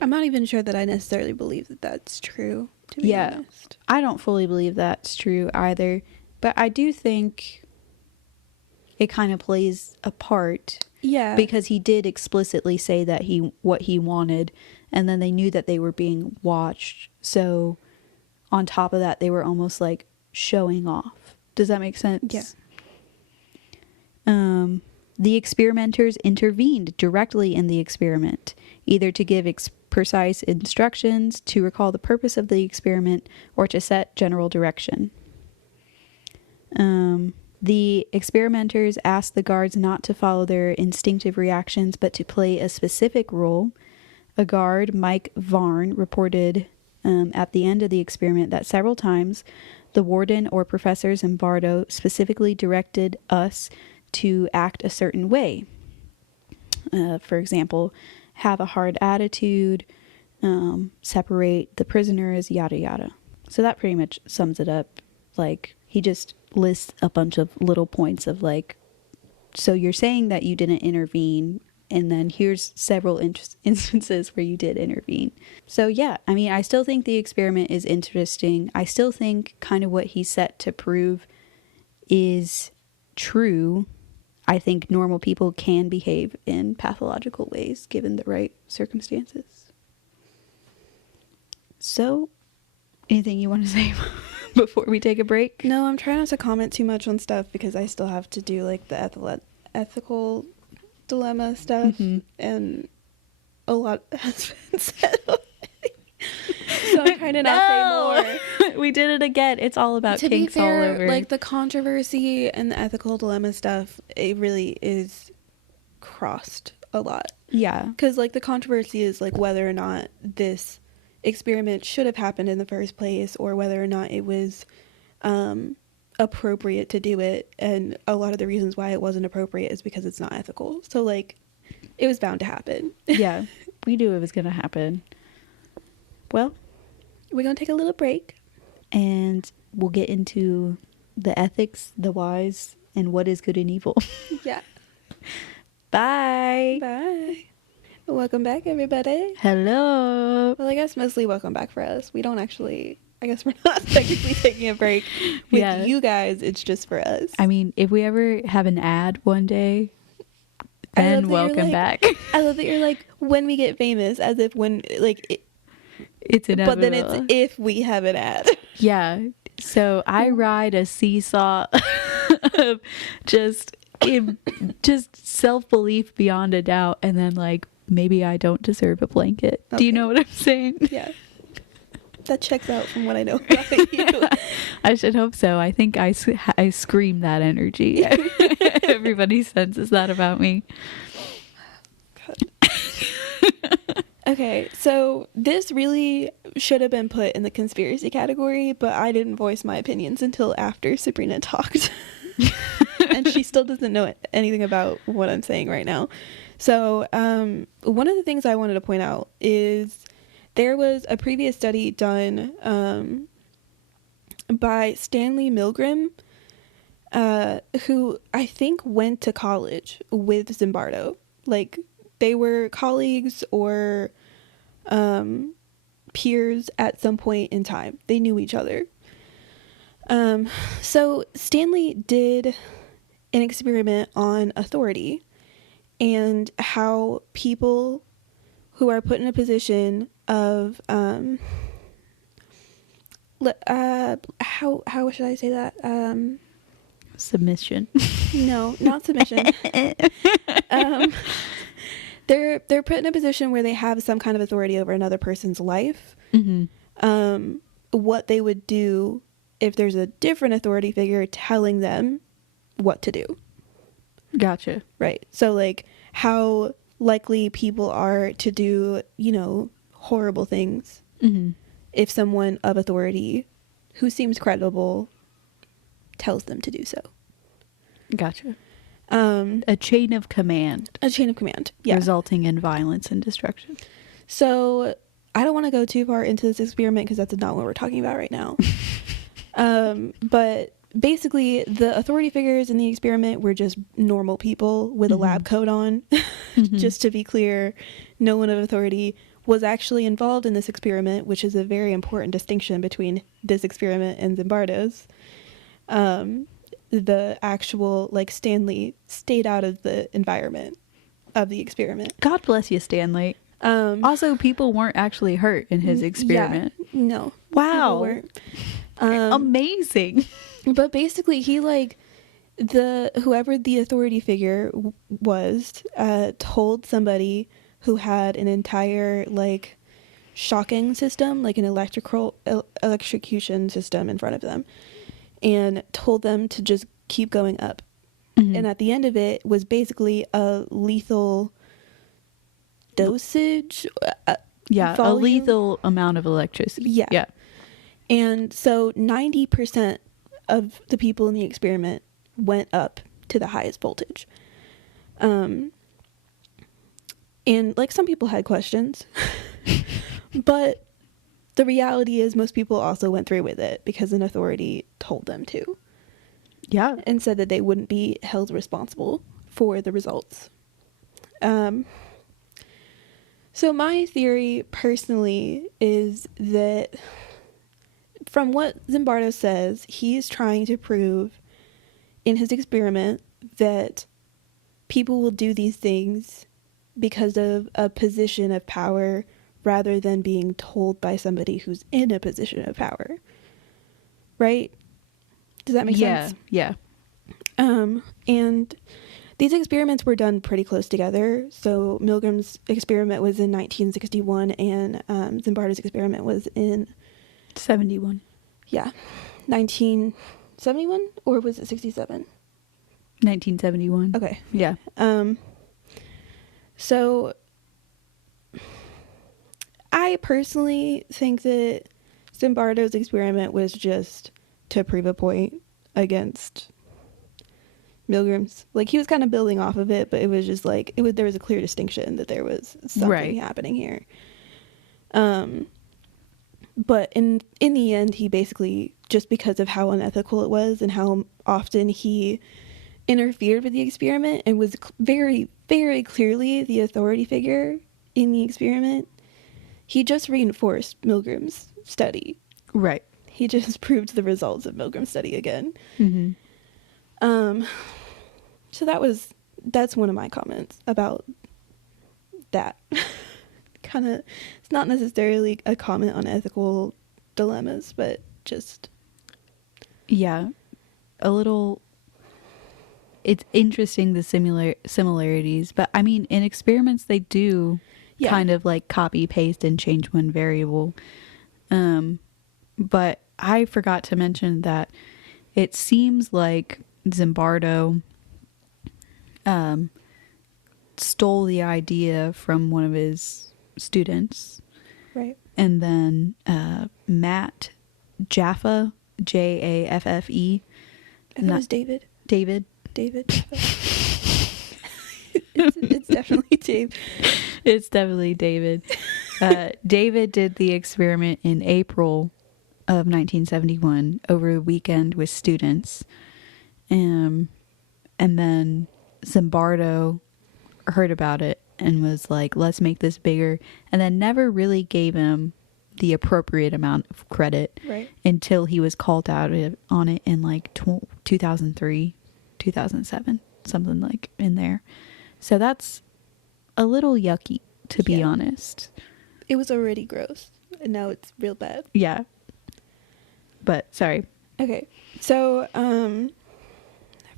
not even sure that I necessarily believe that that's true, to be honest. I don't fully believe that's true either. But I do think it kind of plays a part. Yeah. Because he did explicitly say that what he wanted, and then they knew that they were being watched. So on top of that, they were almost like showing off. Does that make sense? Yeah. The experimenters intervened directly in the experiment, either to give precise instructions, to recall the purpose of the experiment, or to set general direction. The experimenters asked the guards not to follow their instinctive reactions, but to play a specific role. A guard, Mike Varn, reported at the end of the experiment that several times the warden or Professor Zimbardo specifically directed us to act a certain way. For example, have a hard attitude, separate the prisoners, yada yada. So that pretty much sums it up. Like, he just lists a bunch of little points of like, so you're saying that you didn't intervene, and then here's several instances where you did intervene. So yeah, I mean, I still think the experiment is interesting. I still think kind of what he's set to prove is true. I think normal people can behave in pathological ways given the right circumstances. So, anything you want to say before we take a break? No, I'm trying not to comment too much on stuff because I still have to do like the ethical dilemma stuff, and a lot has been said already. So I'm trying to not say more. We did it again. It's all about To kinks be fair, all over. like the controversy and the ethical dilemma stuff, it really is crossed a lot. Yeah. Because like the controversy is like whether or not this experiment should have happened in the first place, or whether or not it was appropriate to do it. And a lot of the reasons why it wasn't appropriate is because it's not ethical. So like it was bound to happen. Yeah, we knew it was going to happen. Well, we're going to take a little break. And we'll get into the ethics, the whys, and what is good and evil. Yeah. Bye. Bye. Welcome back, everybody. Hello. Well, I guess mostly welcome back for us. We don't actually, I guess we're not technically taking a break with you guys. It's just for us. I mean, if we ever have an ad one day, then welcome back. I love that you're like, when we get famous, as if when, like, it's inevitable. But then it's if we have an ad. Yeah. So I ride a seesaw of just self-belief beyond a doubt, and then like, maybe I don't deserve a blanket. Okay. Do you know what I'm saying? Yeah. That checks out from what I know about you. I should hope so. I think I scream that energy. Everybody senses that about me. Okay, so this really should have been put in the conspiracy category, but I didn't voice my opinions until after Sabrina talked. And she still doesn't know anything about what I'm saying right now. So one of the things I wanted to point out is there was a previous study done by Stanley Milgram, who I think went to college with Zimbardo. Like, they were colleagues or peers at some point in time. They knew each other. So Stanley did an experiment on authority and how people who are put in a position of how should I say that? Submission. No, not submission. They're put in a position where they have some kind of authority over another person's life. Mm-hmm. What they would do if there's a different authority figure telling them what to do. Gotcha. Right. So like how likely people are to do, horrible things if someone of authority who seems credible tells them to do so. Gotcha. A chain of command. A chain of command, yeah. Resulting in violence and destruction. So I don't want to go too far into this experiment because that's not what we're talking about right now. But basically the authority figures in the experiment were just normal people with a lab coat on. Just to be clear, no one of authority was actually involved in this experiment, which is a very important distinction between this experiment and Zimbardo's. The actual, like, Stanley stayed out of the environment. of the experiment. God bless you, Stanley. Also, people weren't actually hurt in his experiment. Yeah, no. Wow. Amazing. But basically, he whoever the authority figure was, told somebody who had an entire shocking system, like an electrocution system in front of them, and told them to just keep going up. Mm-hmm. And at the end of it was basically a lethal dosage. Yeah, volume. A lethal amount of electricity. Yeah. And so 90% of the people in the experiment went up to the highest voltage. And some people had questions, but the reality is most people also went through with it because an authority told them to. Yeah. And said that they wouldn't be held responsible for the results. So my theory personally is that from what Zimbardo says, he's trying to prove in his experiment that people will do these things because of a position of power rather than being told by somebody who's in a position of power. Right? Does that make sense? Yeah. And these experiments were done pretty close together. So Milgram's experiment was in 1961 and Zimbardo's experiment was in 71. Yeah. 1971 or was it 67? 1971. Okay. Yeah. So I personally think that Zimbardo's experiment was just to prove a point against Milgram's. He was kind of building off of it, but it was just there was a clear distinction that there was something happening here. But in the end, he basically, just because of how unethical it was and how often he interfered with the experiment and was very, very clearly the authority figure in the experiment, he just reinforced Milgram's study. Right. He just proved the results of Milgram's study again. Mm-hmm. So that's one of my comments about that. Kind of, it's not necessarily a comment on ethical dilemmas, but just... Yeah. A little... It's interesting, the similarities, but I mean, in experiments, they do kind of copy, paste, and change one variable. But I forgot to mention that it seems like Zimbardo stole the idea from one of his students. Right. And then Matt Jaffe, Jaffe. I think it was David. David. It's definitely Dave. It's definitely David. David did the experiment in April of 1971 over the weekend with students. And then Zimbardo heard about it and was like, let's make this bigger. And then never really gave him the appropriate amount of credit until he was called out on it in 2003, 2007, something in there. So that's a little yucky, to be honest. It was already gross, and now it's real bad. Yeah. But, sorry. Okay. So,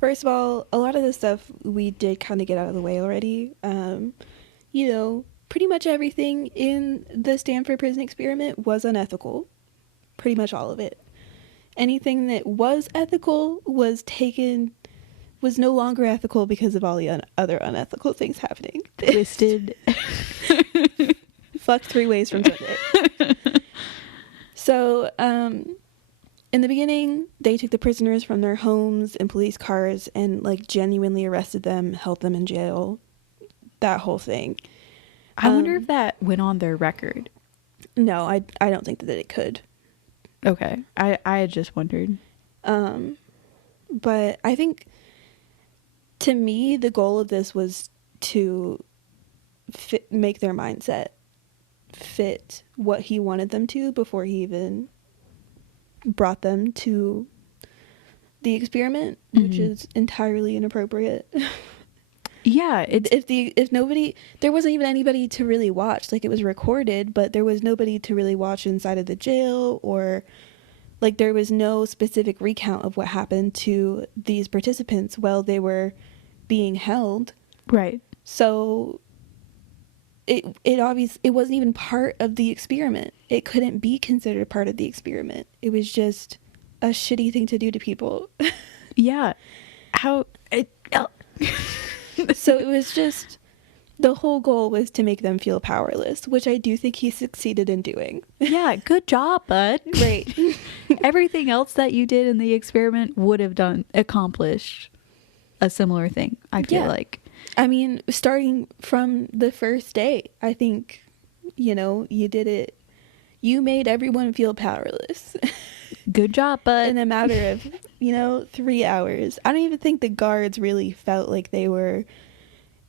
first of all, a lot of this stuff we did kind of get out of the way already. Pretty much everything in the Stanford prison experiment was unethical. Pretty much all of it. Anything that was ethical was no longer ethical because of all the other unethical things happening. Twisted. Fucked 3 ways from Sunday. So, in the beginning, they took the prisoners from their homes in police cars and genuinely arrested them, held them in jail. That whole thing. I wonder if that went on their record. No, I don't think that it could. Okay. I had just wondered. But I think, to me, the goal of this was to make their mindset fit what he wanted them to before he even brought them to the experiment, which is entirely inappropriate. Yeah, if nobody, there wasn't even anybody to really watch. Like, it was recorded, but there was nobody to really watch inside of the jail, or like there was no specific recount of what happened to these participants while they were being held. right. So it wasn't even part of the experiment. It couldn't be considered part of the experiment. It was just a shitty thing to do to people. Yeah. How it So it was just, the whole goal was to make them feel powerless, which I do think he succeeded in doing. Yeah, good job, bud. Great. Everything else that you did in the experiment would have accomplished a similar thing, I feel like. I mean, starting from the first day, I think, you did it. You made everyone feel powerless. Good job, bud. In a matter of, 3 hours. I don't even think the guards really felt like they were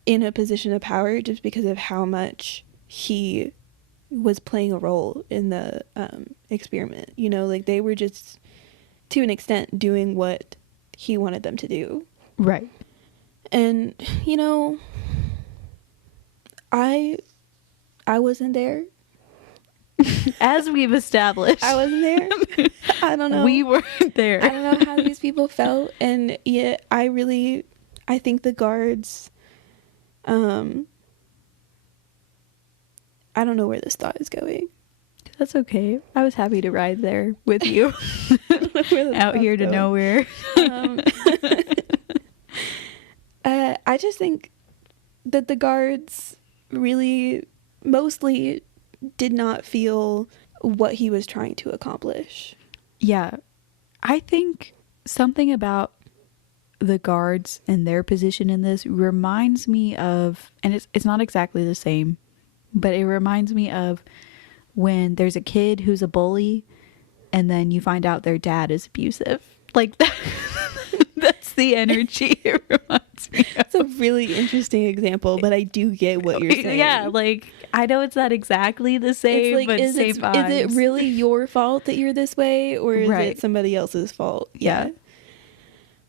in a position of power, just because of how much he was playing a role in the experiment. Like, they were just, to an extent, doing what he wanted them to do. Right. And, I wasn't there. As we've established. I wasn't there. I don't know. We weren't there. I don't know how these people felt. And yeah, I think the guards, I don't know where this thought is going. That's okay. I was happy to ride there with you. Out here to nowhere. I just think that the guards really mostly did not feel what he was trying to accomplish. Yeah. I think something about the guards and their position in this reminds me of, and it's not exactly the same, but it reminds me of when there's a kid who's a bully and then you find out their dad is abusive. Like that. That's the energy it reminds me of. It's a really interesting example, but I do get what you're saying. Yeah, like, I know it's not exactly the same, like, but same vibes. Is it really your fault that you're this way, or is Right. it somebody else's fault? Yeah.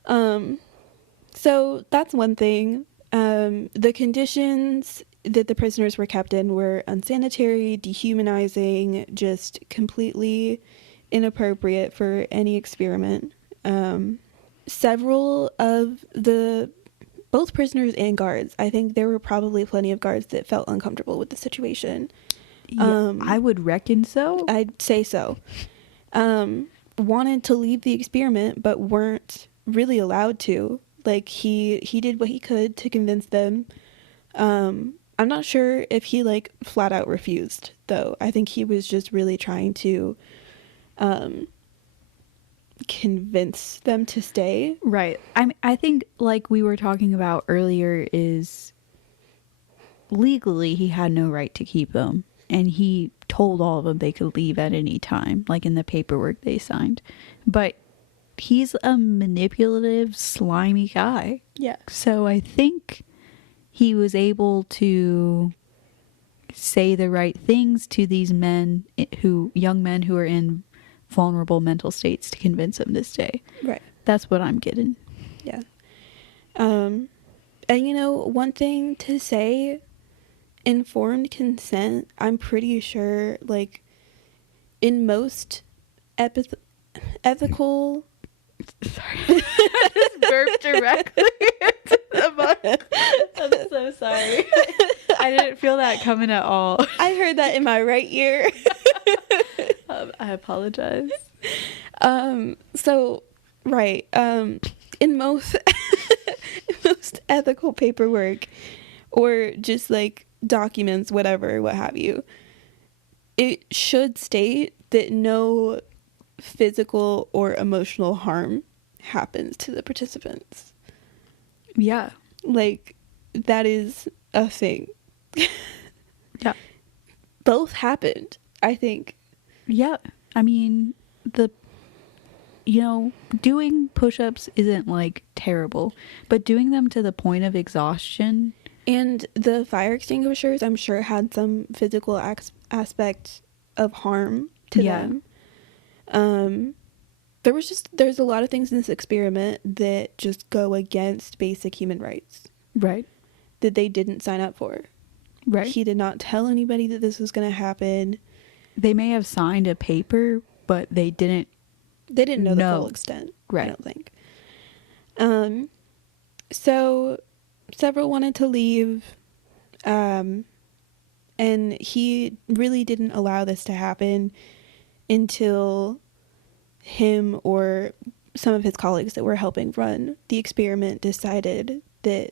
So that's one thing. The conditions that the prisoners were kept in were unsanitary, dehumanizing, just completely inappropriate for any experiment. Several of both prisoners and guards, I think there were probably plenty of guards that felt uncomfortable with the situation. Yeah, I would reckon so. I'd say so. Wanted to leave the experiment, but weren't really allowed to. Like, he did what he could to convince them. I'm not sure if he, like, flat out refused, though. I think he was just really trying to convince them to stay. Right. I think, like we were talking about earlier, is legally he had no right to keep them, and he told all of them they could leave at any time, like in the paperwork they signed. But he's a manipulative, slimy guy. Yeah. So I think he was able to say the right things to these young men who are in vulnerable mental states, to convince them to stay. Right. That's what I'm getting. Yeah. And one thing to say, informed consent, I'm pretty sure, like, in most ethical... Sorry. I just burped directly into the mic. I'm so sorry. I didn't feel that coming at all. I heard that in my right ear. I apologize. So, right. In most ethical paperwork, or just like documents, whatever, what have you, it should state that no physical or emotional harm happens to the participants. Yeah. Like, that is a thing. Yeah. Both happened, I think. Yeah. I mean, doing push-ups isn't, like, terrible, but doing them to the point of exhaustion. And the fire extinguishers, I'm sure, had some physical aspect of harm to them. There's a lot of things in this experiment that just go against basic human rights. Right. that they didn't sign up for. Right. He did not tell anybody that this was going to happen. They may have signed a paper, but they didn't know the full extent. Right. I don't think. So several wanted to leave, and he really didn't allow this to happen until him or some of his colleagues that were helping run the experiment decided that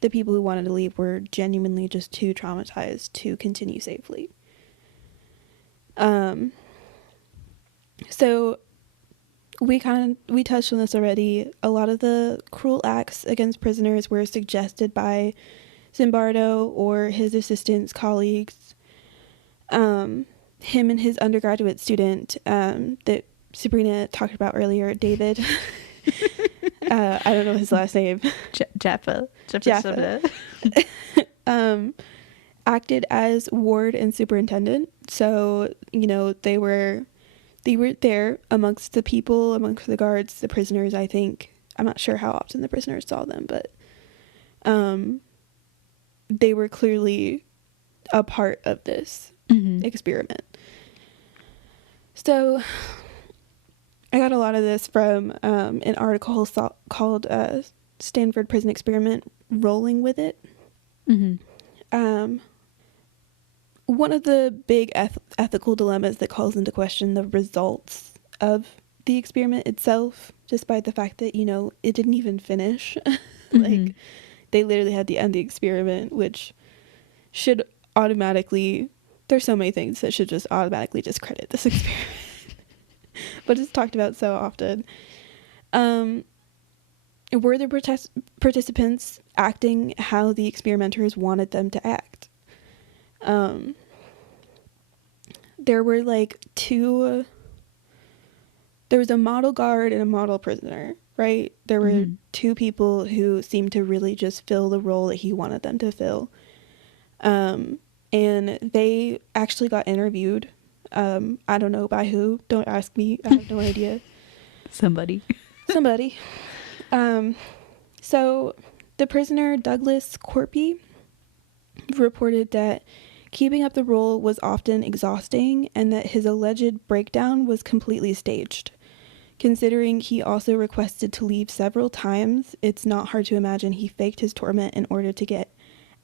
the people who wanted to leave were genuinely just too traumatized to continue safely. So we touched on this already. A lot of the cruel acts against prisoners were suggested by Zimbardo or his assistants, colleagues. Him and his undergraduate student that Sabrina talked about earlier, David. I don't know his last name. Jaffa. Acted as ward and superintendent. So, they were there amongst the people, amongst the guards, the prisoners, I think. I'm not sure how often the prisoners saw them, but they were clearly a part of this experiment. So I got a lot of this from an article called Stanford Prison Experiment, Rolling with It. One of the big ethical dilemmas that calls into question the results of the experiment itself, despite the fact that, it didn't even finish. Like, they literally had to end the experiment, which should automatically, there's so many things that should just automatically discredit this experiment. But it's talked about so often. Were the participants acting how the experimenters wanted them to act? There were there was a model guard and a model prisoner, right? There were two people who seemed to really just fill the role that he wanted them to fill. And they actually got interviewed. I don't know by who. Don't ask me. I have no idea. Somebody. So the prisoner Douglas Corpy reported that keeping up the role was often exhausting and that his alleged breakdown was completely staged. Considering he also requested to leave several times, it's not hard to imagine he faked his torment in order to get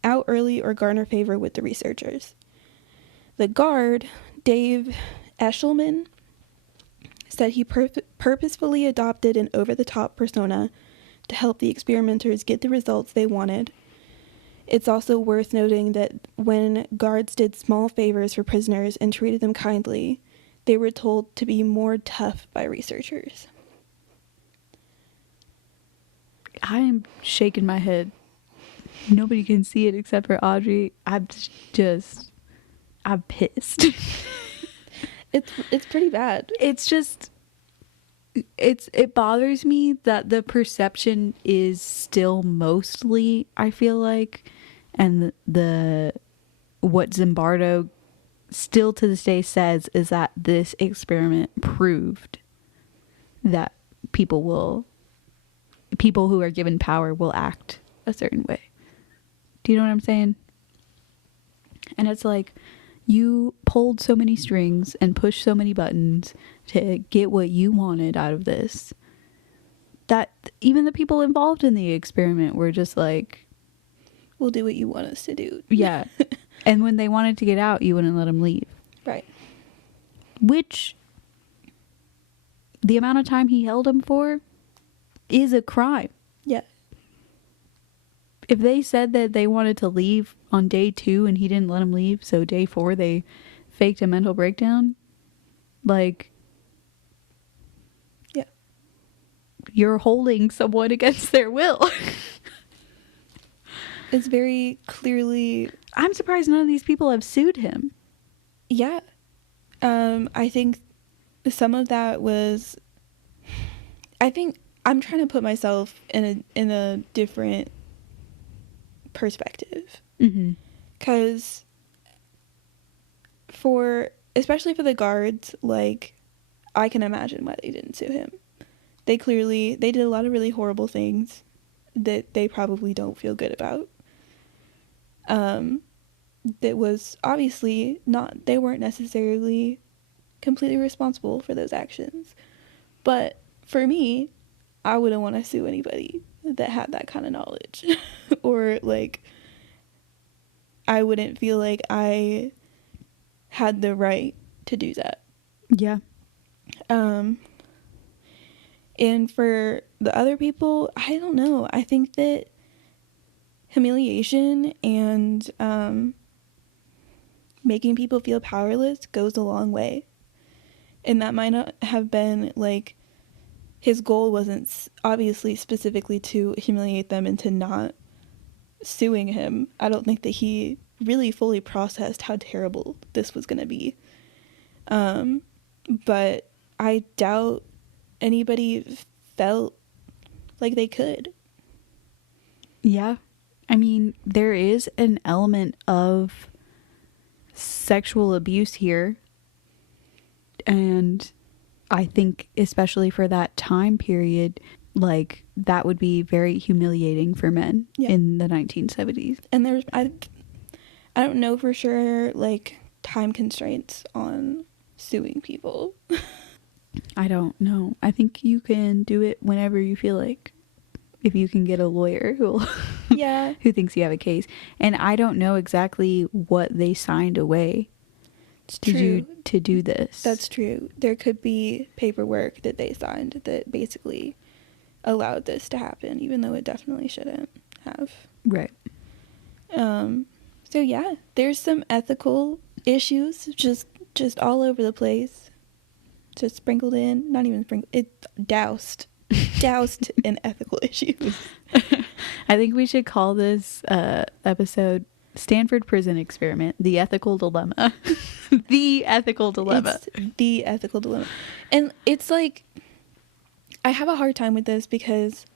out early or garner favor with the researchers. The guard, Dave Eshelman, said he purposefully adopted an over-the-top persona to help the experimenters get the results they wanted. It's also worth noting that when guards did small favors for prisoners and treated them kindly, they were told to be more tough by researchers. I am shaking my head. Nobody can see it except for Audrey. I'm pissed. It's pretty bad. It bothers me that the perception is still mostly, I feel like, and what Zimbardo still to this day says is that this experiment proved that people who are given power will act a certain way. Do you know what I'm saying? And it's like, you pulled so many strings and pushed so many buttons to get what you wanted out of this, that even the people involved in the experiment were just like, we'll do what you want us to do. Yeah. And when they wanted to get out, you wouldn't let them leave. Right. Which, the amount of time he held them for is a crime. Yeah. If they said that they wanted to leave on day 2 and he didn't let them leave, so day 4 they faked a mental breakdown, like, yeah, you're holding someone against their will. It's very clearly... I'm surprised none of these people have sued him. Yeah. I think some of that was... I think I'm trying to put myself in a different perspective. Because especially for the guards, like, I can imagine why they didn't sue him. They did a lot of really horrible things that they probably don't feel good about. that was obviously not, they weren't necessarily completely responsible for those actions. But for me, I wouldn't want to sue anybody that had that kind of knowledge. Or like, I wouldn't feel like I had the right to do that. Yeah. And for the other people, I don't know. I think that humiliation and making people feel powerless goes a long way. And that might not have been like, his goal wasn't obviously specifically to humiliate them into not suing him. I don't think that he really fully processed how terrible this was going to be. But I doubt anybody felt like they could. Yeah. I mean, there is an element of sexual abuse here. And I think especially for that time period, like that would be very humiliating for men in the 1970s. And there's, I don't know for sure, like, time constraints on suing people. I don't know. I think you can do it whenever you feel like, if you can get a lawyer who who thinks you have a case. And I don't know exactly what they signed away to do this. That's true. There could be paperwork that they signed that basically allowed this to happen, even though it definitely shouldn't have. Right. So yeah, there's some ethical issues just all over the place. Just sprinkled in, not even sprinkled, it doused in ethical issues. I think we should call this episode Stanford Prison Experiment, The Ethical Dilemma. The Ethical Dilemma. It's the ethical dilemma. And it's like, I have a hard time with this because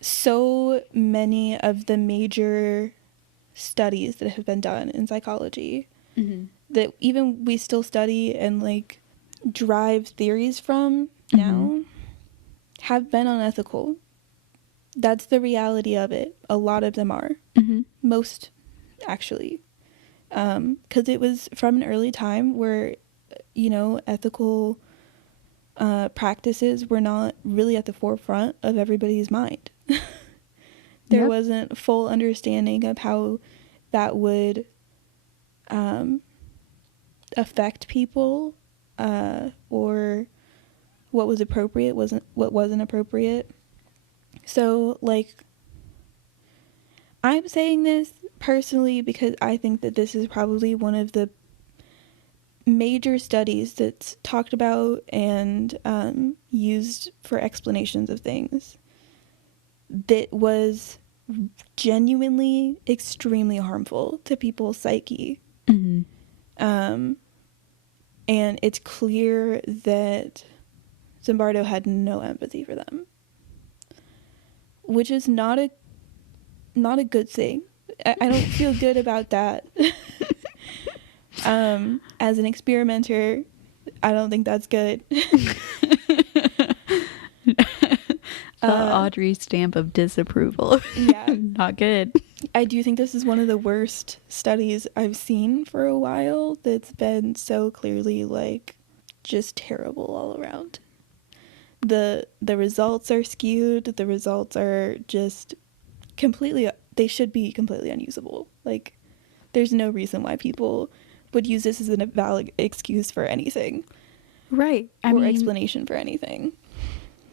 so many of the major studies that have been done in psychology that even we still study and like drive theories from now have been unethical. That's the reality of it. A lot of them are. Most, actually. Because it was from an early time where, you know, ethical practices were not really at the forefront of everybody's mind. There wasn't full understanding of how that would affect people, or what was appropriate, what wasn't appropriate. So, like, I'm saying this personally because I think that this is probably one of the major studies that's talked about and used for explanations of things that was genuinely extremely harmful to people's psyche. And it's clear that Zimbardo had no empathy for them, which is not a good thing. I don't feel good about that. As an experimenter, I don't think that's good. Audrey stamp of disapproval. Yeah. Not good. I do think this is one of the worst studies I've seen for a while that's been so clearly, like, just terrible all around. The results are skewed. The results are just completely, they should be completely unusable. Like, there's no reason why people would use this as a valid excuse for anything. Right. I mean, explanation for anything.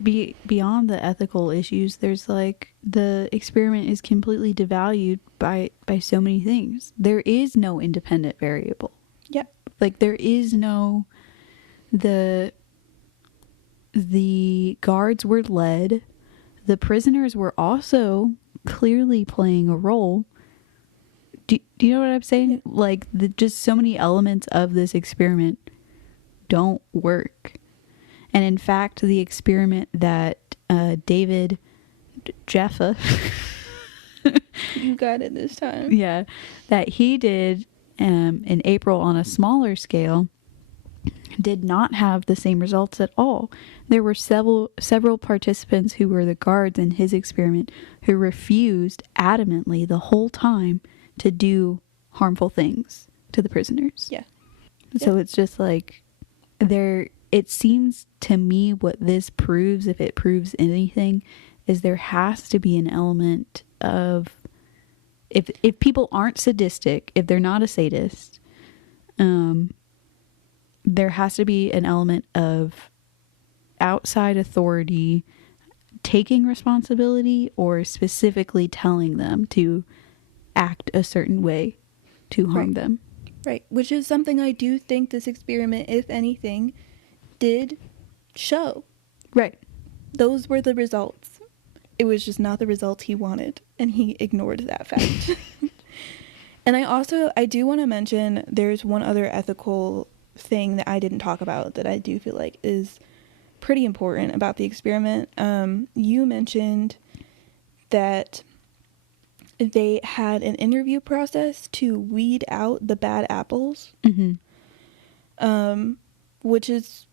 Beyond the ethical issues, there's like, the experiment is completely devalued by so many things. There is no independent variable. Yep. Like, there is no, the guards were led. The prisoners were also clearly playing a role. Do you know what I'm saying? Yeah. Like, just so many elements of this experiment don't work. And in fact, the experiment that David Jaffa you got it this time. Yeah, that he did in April on a smaller scale did not have the same results at all. There were several participants who were the guards in his experiment who refused adamantly the whole time to do harmful things to the prisoners. Yeah. So it's just like it seems to me what this proves, if it proves anything, is there has to be an element of, if people aren't sadistic, if they're not a sadist, there has to be an element of outside authority taking responsibility or specifically telling them to act a certain way to harm them. Right, which is something I do think this experiment, if anything, did show. Right. Those were the results. It was just not the results he wanted, and he ignored that fact. And I do want to mention there's one other ethical thing that I didn't talk about that I do feel like is pretty important about the experiment. You mentioned that they had an interview process to weed out the bad apples, which is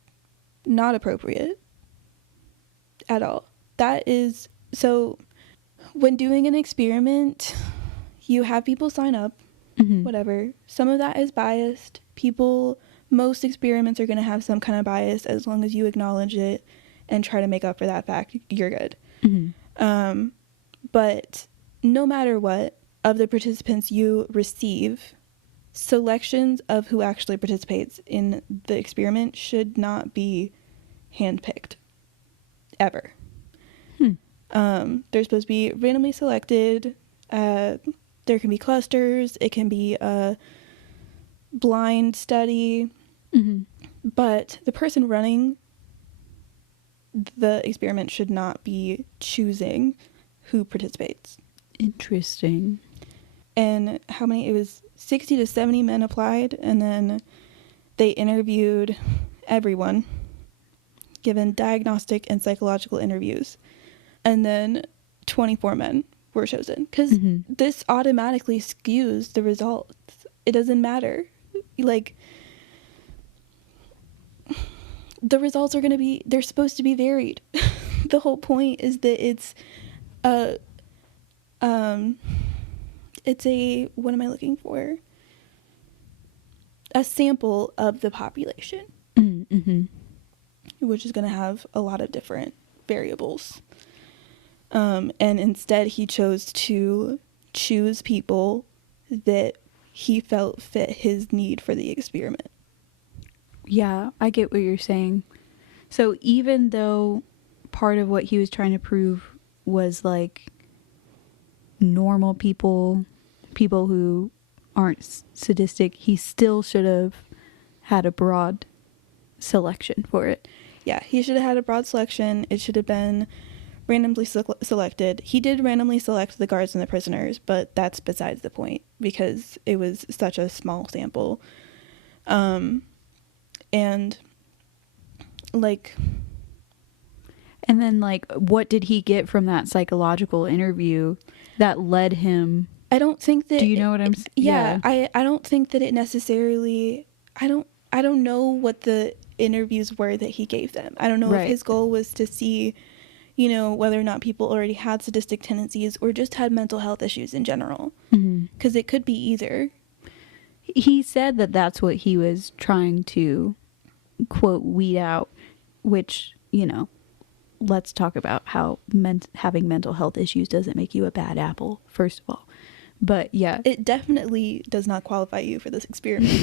not appropriate at all. That is, so when doing an experiment, you have people sign up, whatever. Some of that is biased. Most experiments are going to have some kind of bias. As long as you acknowledge it and try to make up for that fact, you're good. But no matter what, of the participants you receive, selections of who actually participates in the experiment should not be handpicked. Ever. They're supposed to be randomly selected. There can be clusters. It can be a blind study. But the person running the experiment should not be choosing who participates. Interesting. And how many? It was 60 to 70 men applied, and then they interviewed everyone, given diagnostic and psychological interviews. And then 24 men were chosen. Because this automatically skews the results. It doesn't matter. Like, the results are going to be, they're supposed to be varied. The whole point is that it's a, what am I looking for? A sample of the population, which is going to have a lot of different variables. And instead he chose to choose people that he felt fit his need for the experiment. Yeah, I get what you're saying. So even though part of what he was trying to prove was like normal people who aren't sadistic, he still should have had a broad selection for it. Yeah, he should have had a broad selection. It should have been randomly selected. He did randomly select the guards and the prisoners, but that's besides the point because it was such a small sample. And then like what did he get from that psychological interview that led him? I don't think that, do you know what I'm saying? Yeah, I don't think that it necessarily, I don't know what the interviews were that he gave them. I don't know if his goal was to see, you know, whether or not people already had sadistic tendencies or just had mental health issues in general. Because it could be either. He said that that's what he was trying to, quote, weed out, which, you know, let's talk about how having mental health issues doesn't make you a bad apple, first of all. But yeah. It definitely does not qualify you for this experiment.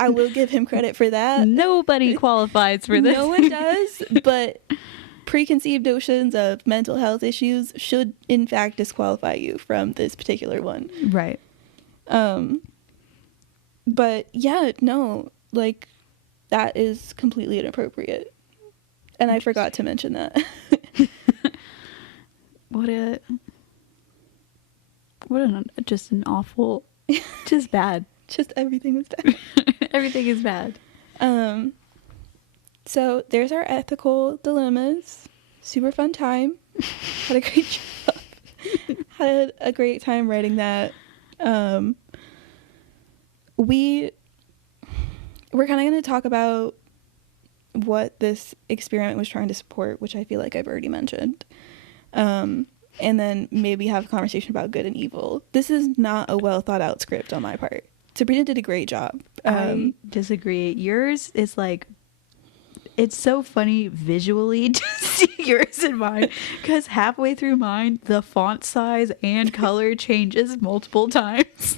I will give him credit for that. Nobody qualifies for this. No one does, but preconceived notions of mental health issues should in fact disqualify you from this particular one. Right. But yeah, no, like that is completely inappropriate. And I forgot to mention that. Just an awful, just bad. Just everything was bad. Everything is bad. So there's our ethical dilemmas. Super fun time. Had a great job. Had a great time writing that. We're kind of going to talk about what this experiment was trying to support, which I feel like I've already mentioned. and then maybe have a conversation about good and evil. This is not a well thought out script on my part. Sabrina did a great job. I disagree. Yours is like, it's so funny visually to see yours and mine, because halfway through mine, the font size and color changes multiple times.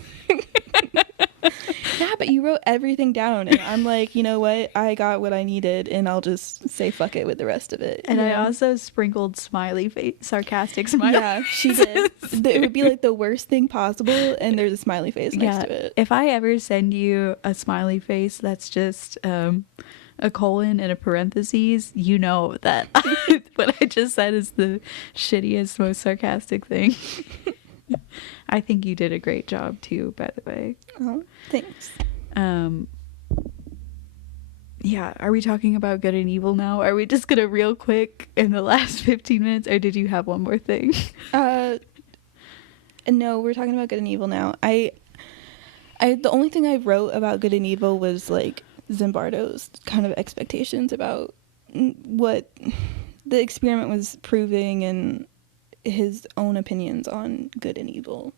Yeah, but you wrote everything down, and I'm like, you know what? I got what I needed, and I'll just say fuck it with the rest of it. And I also sprinkled smiley face, sarcastic smiley. Yeah, she did. It would be like the worst thing possible, and there's a smiley face next to it. If I ever send you a smiley face that's just a colon and a parentheses, you know that what I just said is the shittiest, most sarcastic thing. I think you did a great job too, by the way. Oh, thanks. Yeah, are we talking about good and evil now? Are we just gonna real quick in the last 15 minutes, or did you have one more thing? No, we're talking about good and evil now. I the only thing I wrote about good and evil was like Zimbardo's kind of expectations about what the experiment was proving and his own opinions on good and evil.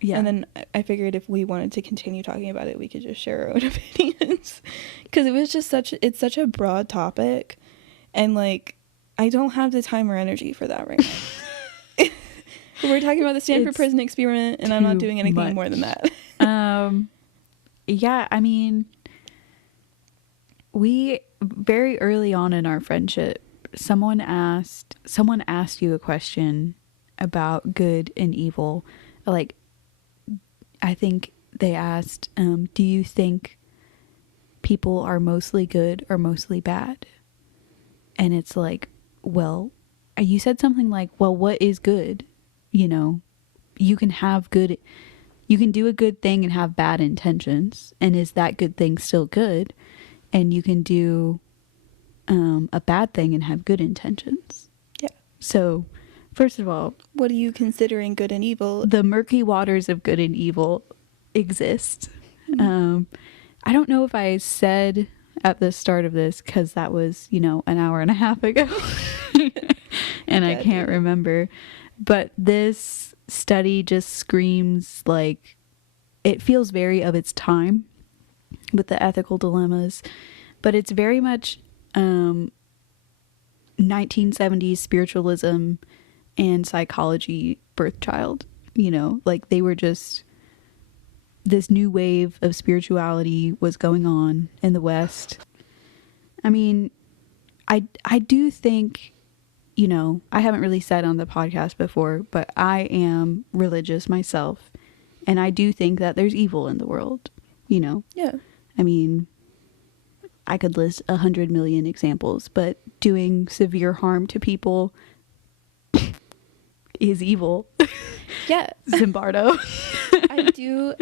Yeah. And then I figured if we wanted to continue talking about it, we could just share our own opinions, because it was just it's such a broad topic, and like I don't have the time or energy for that right now. We're talking about the Stanford prison experiment, and I'm not doing anything more than that. Yeah, I mean, we very early on in our friendship, someone asked you a question about good and evil. Like, I think they asked, do you think people are mostly good or mostly bad? And it's like, well, you said something like, well, what is good? You know, you can do a good thing and have bad intentions. And is that good thing still good? And you can do a bad thing and have good intentions. Yeah. So, first of all, what are you considering good and evil? The murky waters of good and evil exist. Mm-hmm. I don't know if I said at the start of this, because that was, an hour and a half ago. And I can't remember. But this study just screams like, it feels very of its time with the ethical dilemmas, but it's very much 1970s spiritualism and psychology birthchild. Like they were just, this new wave of spirituality was going on in the West. I mean, I do think, I haven't really said on the podcast before, but I am religious myself, and I do think that there's evil in the world, Yeah. I mean, I could list 100 million examples, but doing severe harm to people is evil. Yeah. Zimbardo.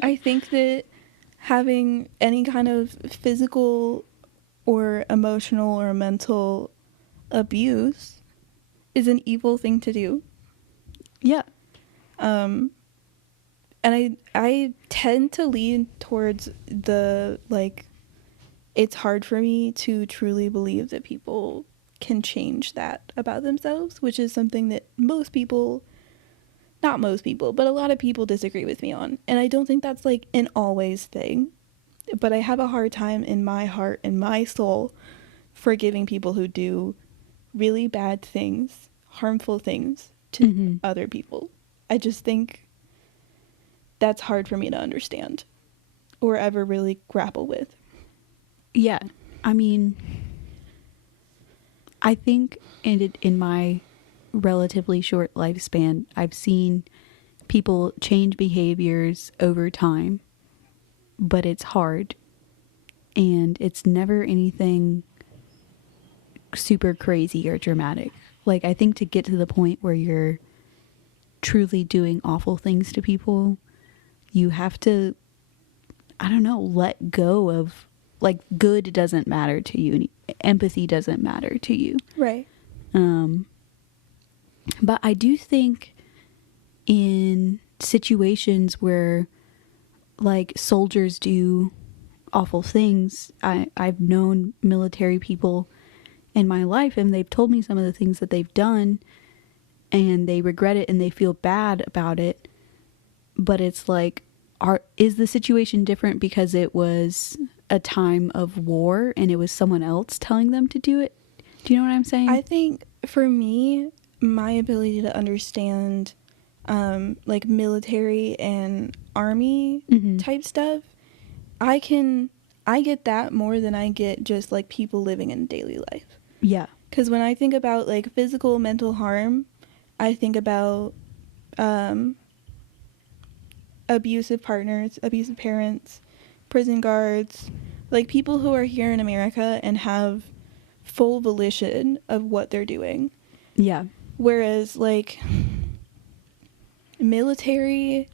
I think that having any kind of physical or emotional or mental abuse is an evil thing to do. Yeah. And I tend to lean towards the, like, it's hard for me to truly believe that people can change that about themselves, which is something that not most people, but a lot of people disagree with me on. And I don't think that's like an always thing, but I have a hard time in my heart and my soul forgiving people who do really bad things, harmful things to other people. I just think that's hard for me to understand or ever really grapple with. Yeah. I mean, I think in my relatively short lifespan, I've seen people change behaviors over time, but it's hard, and it's never anything super crazy or dramatic. Like, I think to get to the point where you're truly doing awful things to people, you have to, I don't know, let go of, like, good doesn't matter to you, and empathy doesn't matter to you. Right. But I do think in situations where, like, soldiers do awful things, I've known military people in my life, and they've told me some of the things that they've done, and they regret it and they feel bad about it. But it's like, is the situation different because it was a time of war and it was someone else telling them to do it? Do you know what I'm saying? I think for me, my ability to understand like military and army type stuff, I get that more than I get just like people living in daily life. Yeah. Because when I think about like physical, mental harm, I think about abusive partners, abusive parents, prison guards, like people who are here in America and have full volition of what they're doing. Yeah. Whereas like military,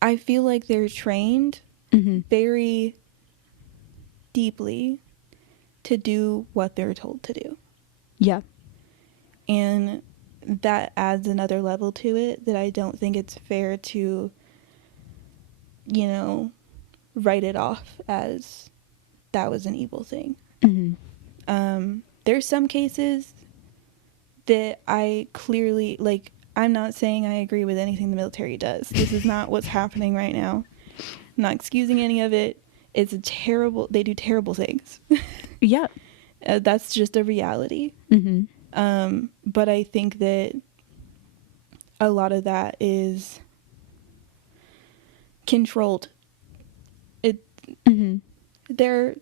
I feel like they're trained very deeply to do what they're told to do. Yeah. And that adds another level to it that I don't think it's fair to, you know, write it off as that was an evil thing. There's some cases that I clearly, like, I'm not saying I agree with anything the military does. This is not what's happening right now. I'm not excusing any of it. It's they do terrible things. Yeah. That's just a reality. But I think that a lot of that is controlled. They're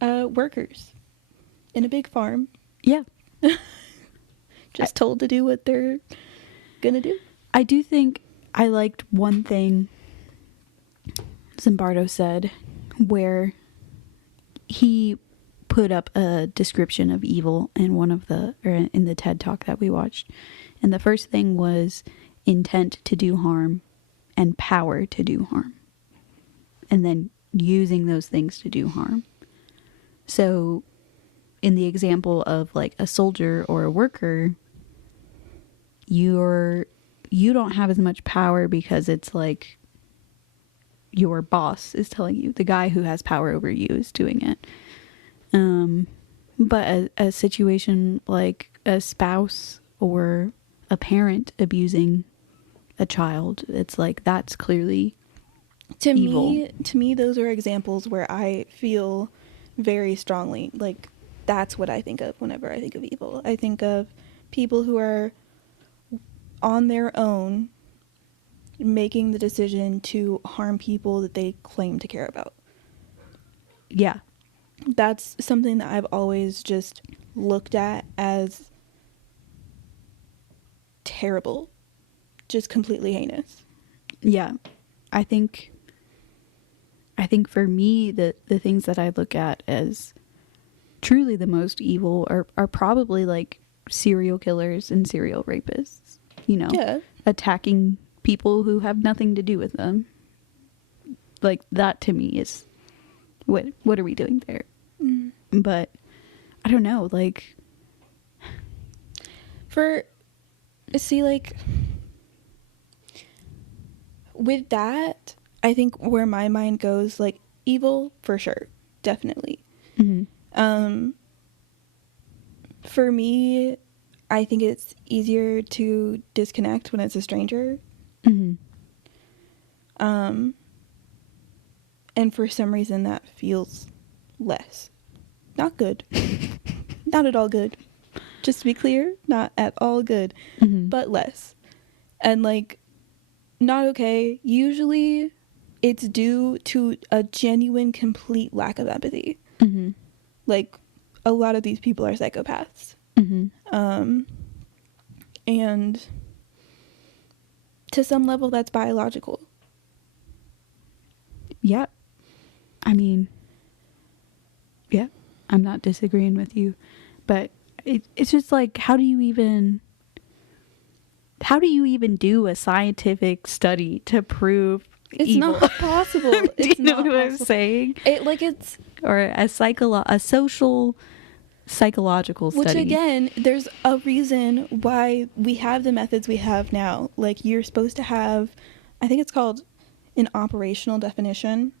workers in a big farm. Yeah. Just told to do what they're gonna do. I do think I liked one thing Zimbardo said, where he put up a description of evil in in the TED Talk that we watched. And the first thing was intent to do harm and power to do harm. And then using those things to do harm. So in the example of like a soldier or a worker, you don't have as much power because it's like your boss is telling you, the guy who has power over you is doing it. But a situation like a spouse or a parent abusing a child, it's like that's clearly evil. To me, those are examples where I feel very strongly like that's what I think of whenever I think of evil. I think of people who are on their own making the decision to harm people that they claim to care about. Yeah. That's something that I've always just looked at as terrible. Just completely heinous. Yeah. I think for me, the things that I look at as truly the most evil are probably like serial killers and serial rapists, you know, attacking people who have nothing to do with them. Like that to me is what are we doing there? But I don't know, like with that, I think where my mind goes, like evil for sure, definitely. For me, I think it's easier to disconnect when it's a stranger. And for some reason that feels less. Not good. Not at all good. Just to be clear, not at all good, but less. And like, not okay. Usually it's due to a genuine, complete lack of empathy. Like, a lot of these people are psychopaths. And to some level, that's biological. Yeah. I mean, yeah, I'm not disagreeing with you, but it's just like, how do you even do a scientific study to prove it's evil? Not possible. Do you know what I'm saying? Or a social psychological study. Which again, there's a reason why we have the methods we have now. Like, you're supposed to have, I think it's called an operational definition.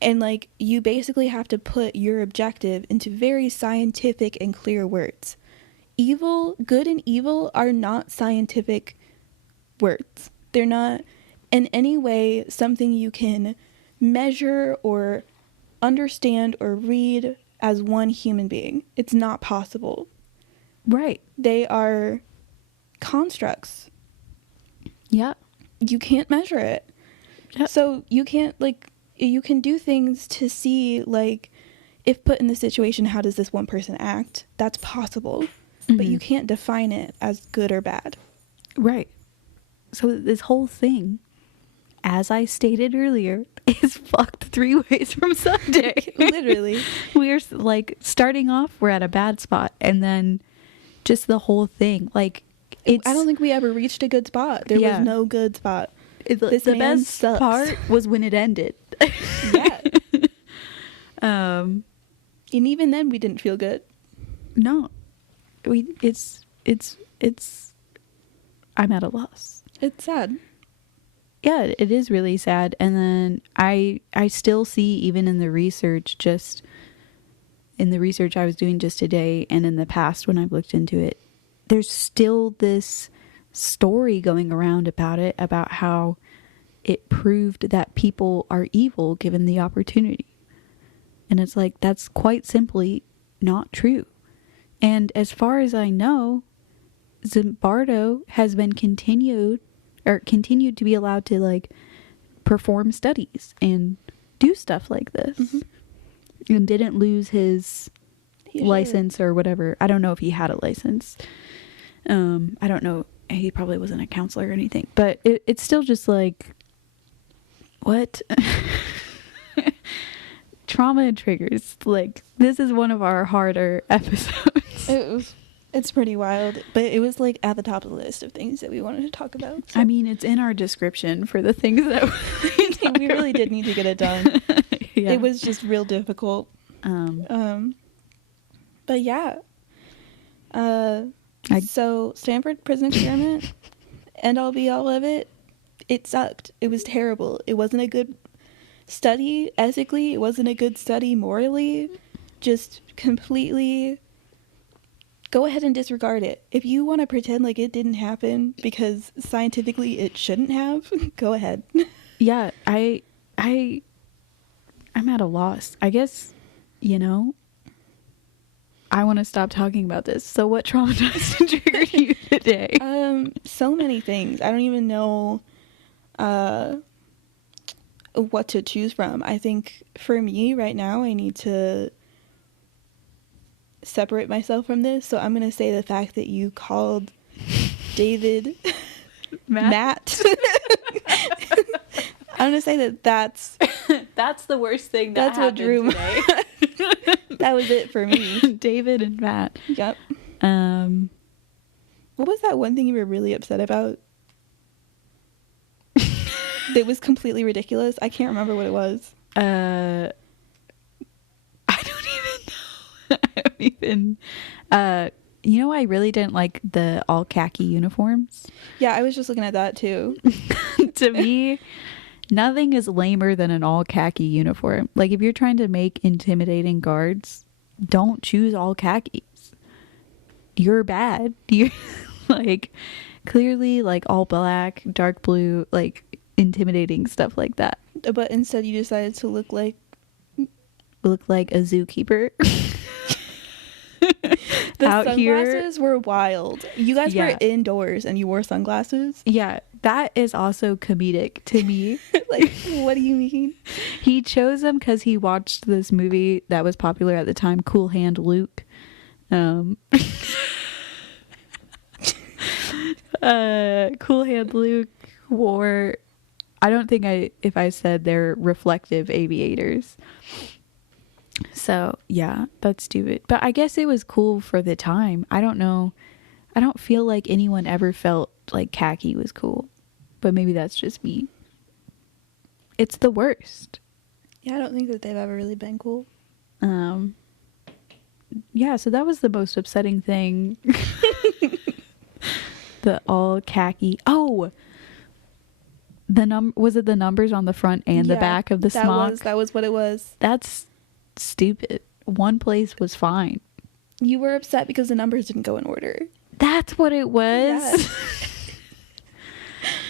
And like, you basically have to put your objective into very scientific and clear words. good and evil are not scientific words. They're not in any way something you can measure or understand or read as one human being. It's not possible. Right. They are constructs. Yeah. You can't measure it. Yep. So you can't, like, you can do things to see, like, if put in the situation, how does this one person act? That's possible. Mm-hmm. But you can't define it as good or bad. Right. So this whole thing, as I stated earlier, is fucked 3 ways from Sunday. Literally. We're, like, starting off, we're at a bad spot. And then just the whole thing, like, I don't think we ever reached a good spot. There was no good spot. The best sucks. Part was when it ended. Yeah. And even then we didn't feel good. No. It's I'm at a loss. It's sad. Yeah, it is really sad. And then I still see, even in the research, just in the research I was doing just today and in the past when I've looked into it, there's still this story going around about it, about how it proved that people are evil given the opportunity. And it's like, that's quite simply not true. And as far as I know, Zimbardo has been continued to be allowed to, like, perform studies and do stuff like this. Mm-hmm. And didn't lose his license or whatever. I don't know if he had a license. I don't know. He probably wasn't a counselor or anything. But it's still just like, what? Trauma and triggers. Like, this is one of our harder episodes. It's pretty wild. But it was, like, at the top of the list of things that we wanted to talk about. So. I mean, it's in our description for the things that we really did need to get it done. Yeah. It was just real difficult. But yeah. So Stanford prison experiment, end all be all of it, it sucked. It was terrible. It wasn't a good study ethically. It wasn't a good study morally. Just completely go ahead and disregard it. If you want to pretend like it didn't happen because scientifically it shouldn't have, go ahead. Yeah, I'm at a loss. I guess, I want to stop talking about this. So what traumatized and triggered you today? So many things. I don't even know what to choose from. I think for me right now, I need to separate myself from this. So I'm going to say the fact that you called David Matt. I'm going to say that's the worst thing that's what drew today. That was it for me. David and Matt. Yep. What was that one thing you were really upset about? That was completely ridiculous. I can't remember what it was. I don't even know. I really didn't like the all khaki uniforms. Yeah, I was just looking at that too. To me, nothing is lamer than an all khaki uniform. Like, if you're trying to make intimidating guards, don't choose all khakis. You're bad. You're like, clearly, like, all black, dark blue, like, intimidating stuff like that. But instead you decided to look like a zookeeper. The out sunglasses were wild. You guys were indoors and you wore sunglasses. Yeah, that is also comedic to me. Like, what do you mean? He chose them because he watched this movie that was popular at the time, Cool Hand Luke. Cool Hand Luke wore, I don't think if I said they're reflective aviators. So, yeah, that's stupid. But I guess it was cool for the time. I don't know. I don't feel like anyone ever felt like khaki was cool. But maybe that's just me. It's the worst. Yeah, I don't think that they've ever really been cool. Yeah, so that was the most upsetting thing. The all khaki. Oh! Was it the numbers on the front and the back of the smock? That was what it was. That's stupid. One place was fine. You were upset because the numbers didn't go in order. That's what it was. Yes.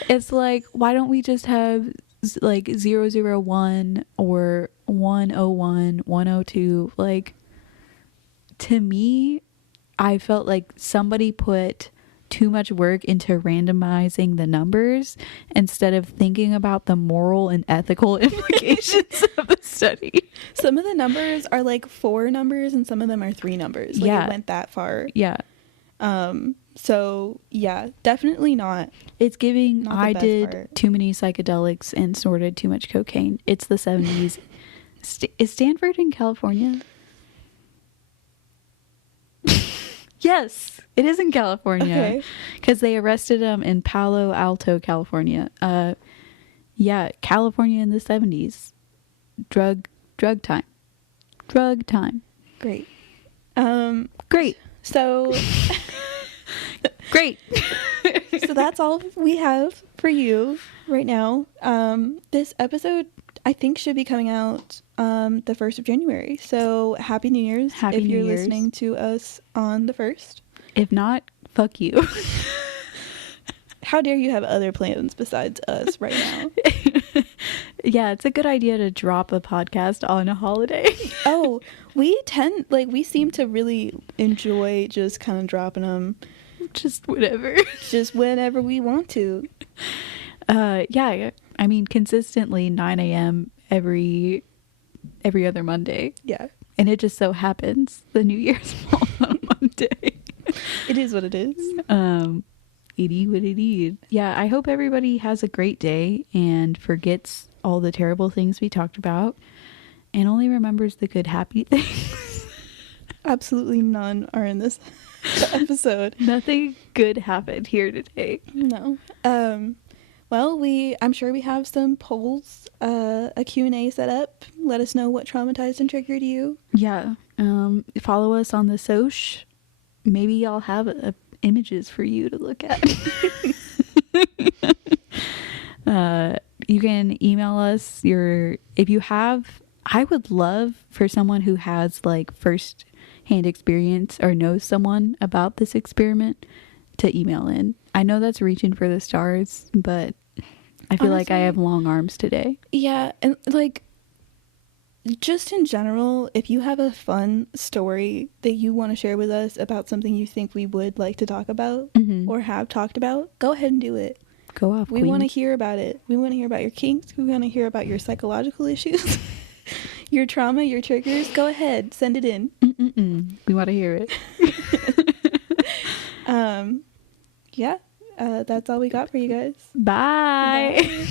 It's like, why don't we just have like 001 or 101, 102? Like, to me, I felt like somebody put too much work into randomizing the numbers instead of thinking about the moral and ethical implications of the study. Some of the numbers are like 4 numbers and some of them are 3 numbers. Like, Yeah. it went that far. Yeah. So yeah, definitely not. It's giving, Not the I best did part. too many psychedelics and snorted too much cocaine. It's the 70s. Is Stanford in California? Yes, it is in California. Okay. Because they arrested him in Palo Alto, California. Yeah, California in the 70s. Drug time. Drug time. Great. Great. So Great. so that's all we have for you right now. This episode, I think, should be coming out the 1st of January. So happy New Year's Happy if New you're Year's. listening to us on the 1st. If not, fuck you. How dare you have other plans besides us right now? Yeah, it's a good idea to drop a podcast on a holiday. Oh, we seem to really enjoy just kind of dropping them Just whatever. just whenever we want to. Yeah, I mean, consistently 9 a.m. every other Monday. Yeah, And it just so happens the New Year's falls on a Monday. it is what it is. It is what it is. Yeah, I hope everybody has a great day and forgets all the terrible things we talked about and only remembers the good, happy things. Absolutely none are in this episode. Nothing good happened here today. No. Well, I'm sure we have some polls, a Q&A set up. Let us know what traumatized and triggered you. Yeah. Follow us on the soch. Maybe I'll have images for you to look at. You can email us I would love for someone who has like first hand experience or knows someone about this experiment to email in. I know that's reaching for the stars, but I feel like I have long arms today. Yeah, and like, just in general, if you have a fun story that you want to share with us about something you think we would like to talk about or have talked about, go ahead and do it. Go off, We want to hear about it. We want to hear about your kinks. We want to hear about your psychological issues, your trauma, your triggers. Go ahead, send it in. We want to hear it. Yeah, that's all we got for you guys. Bye. Bye.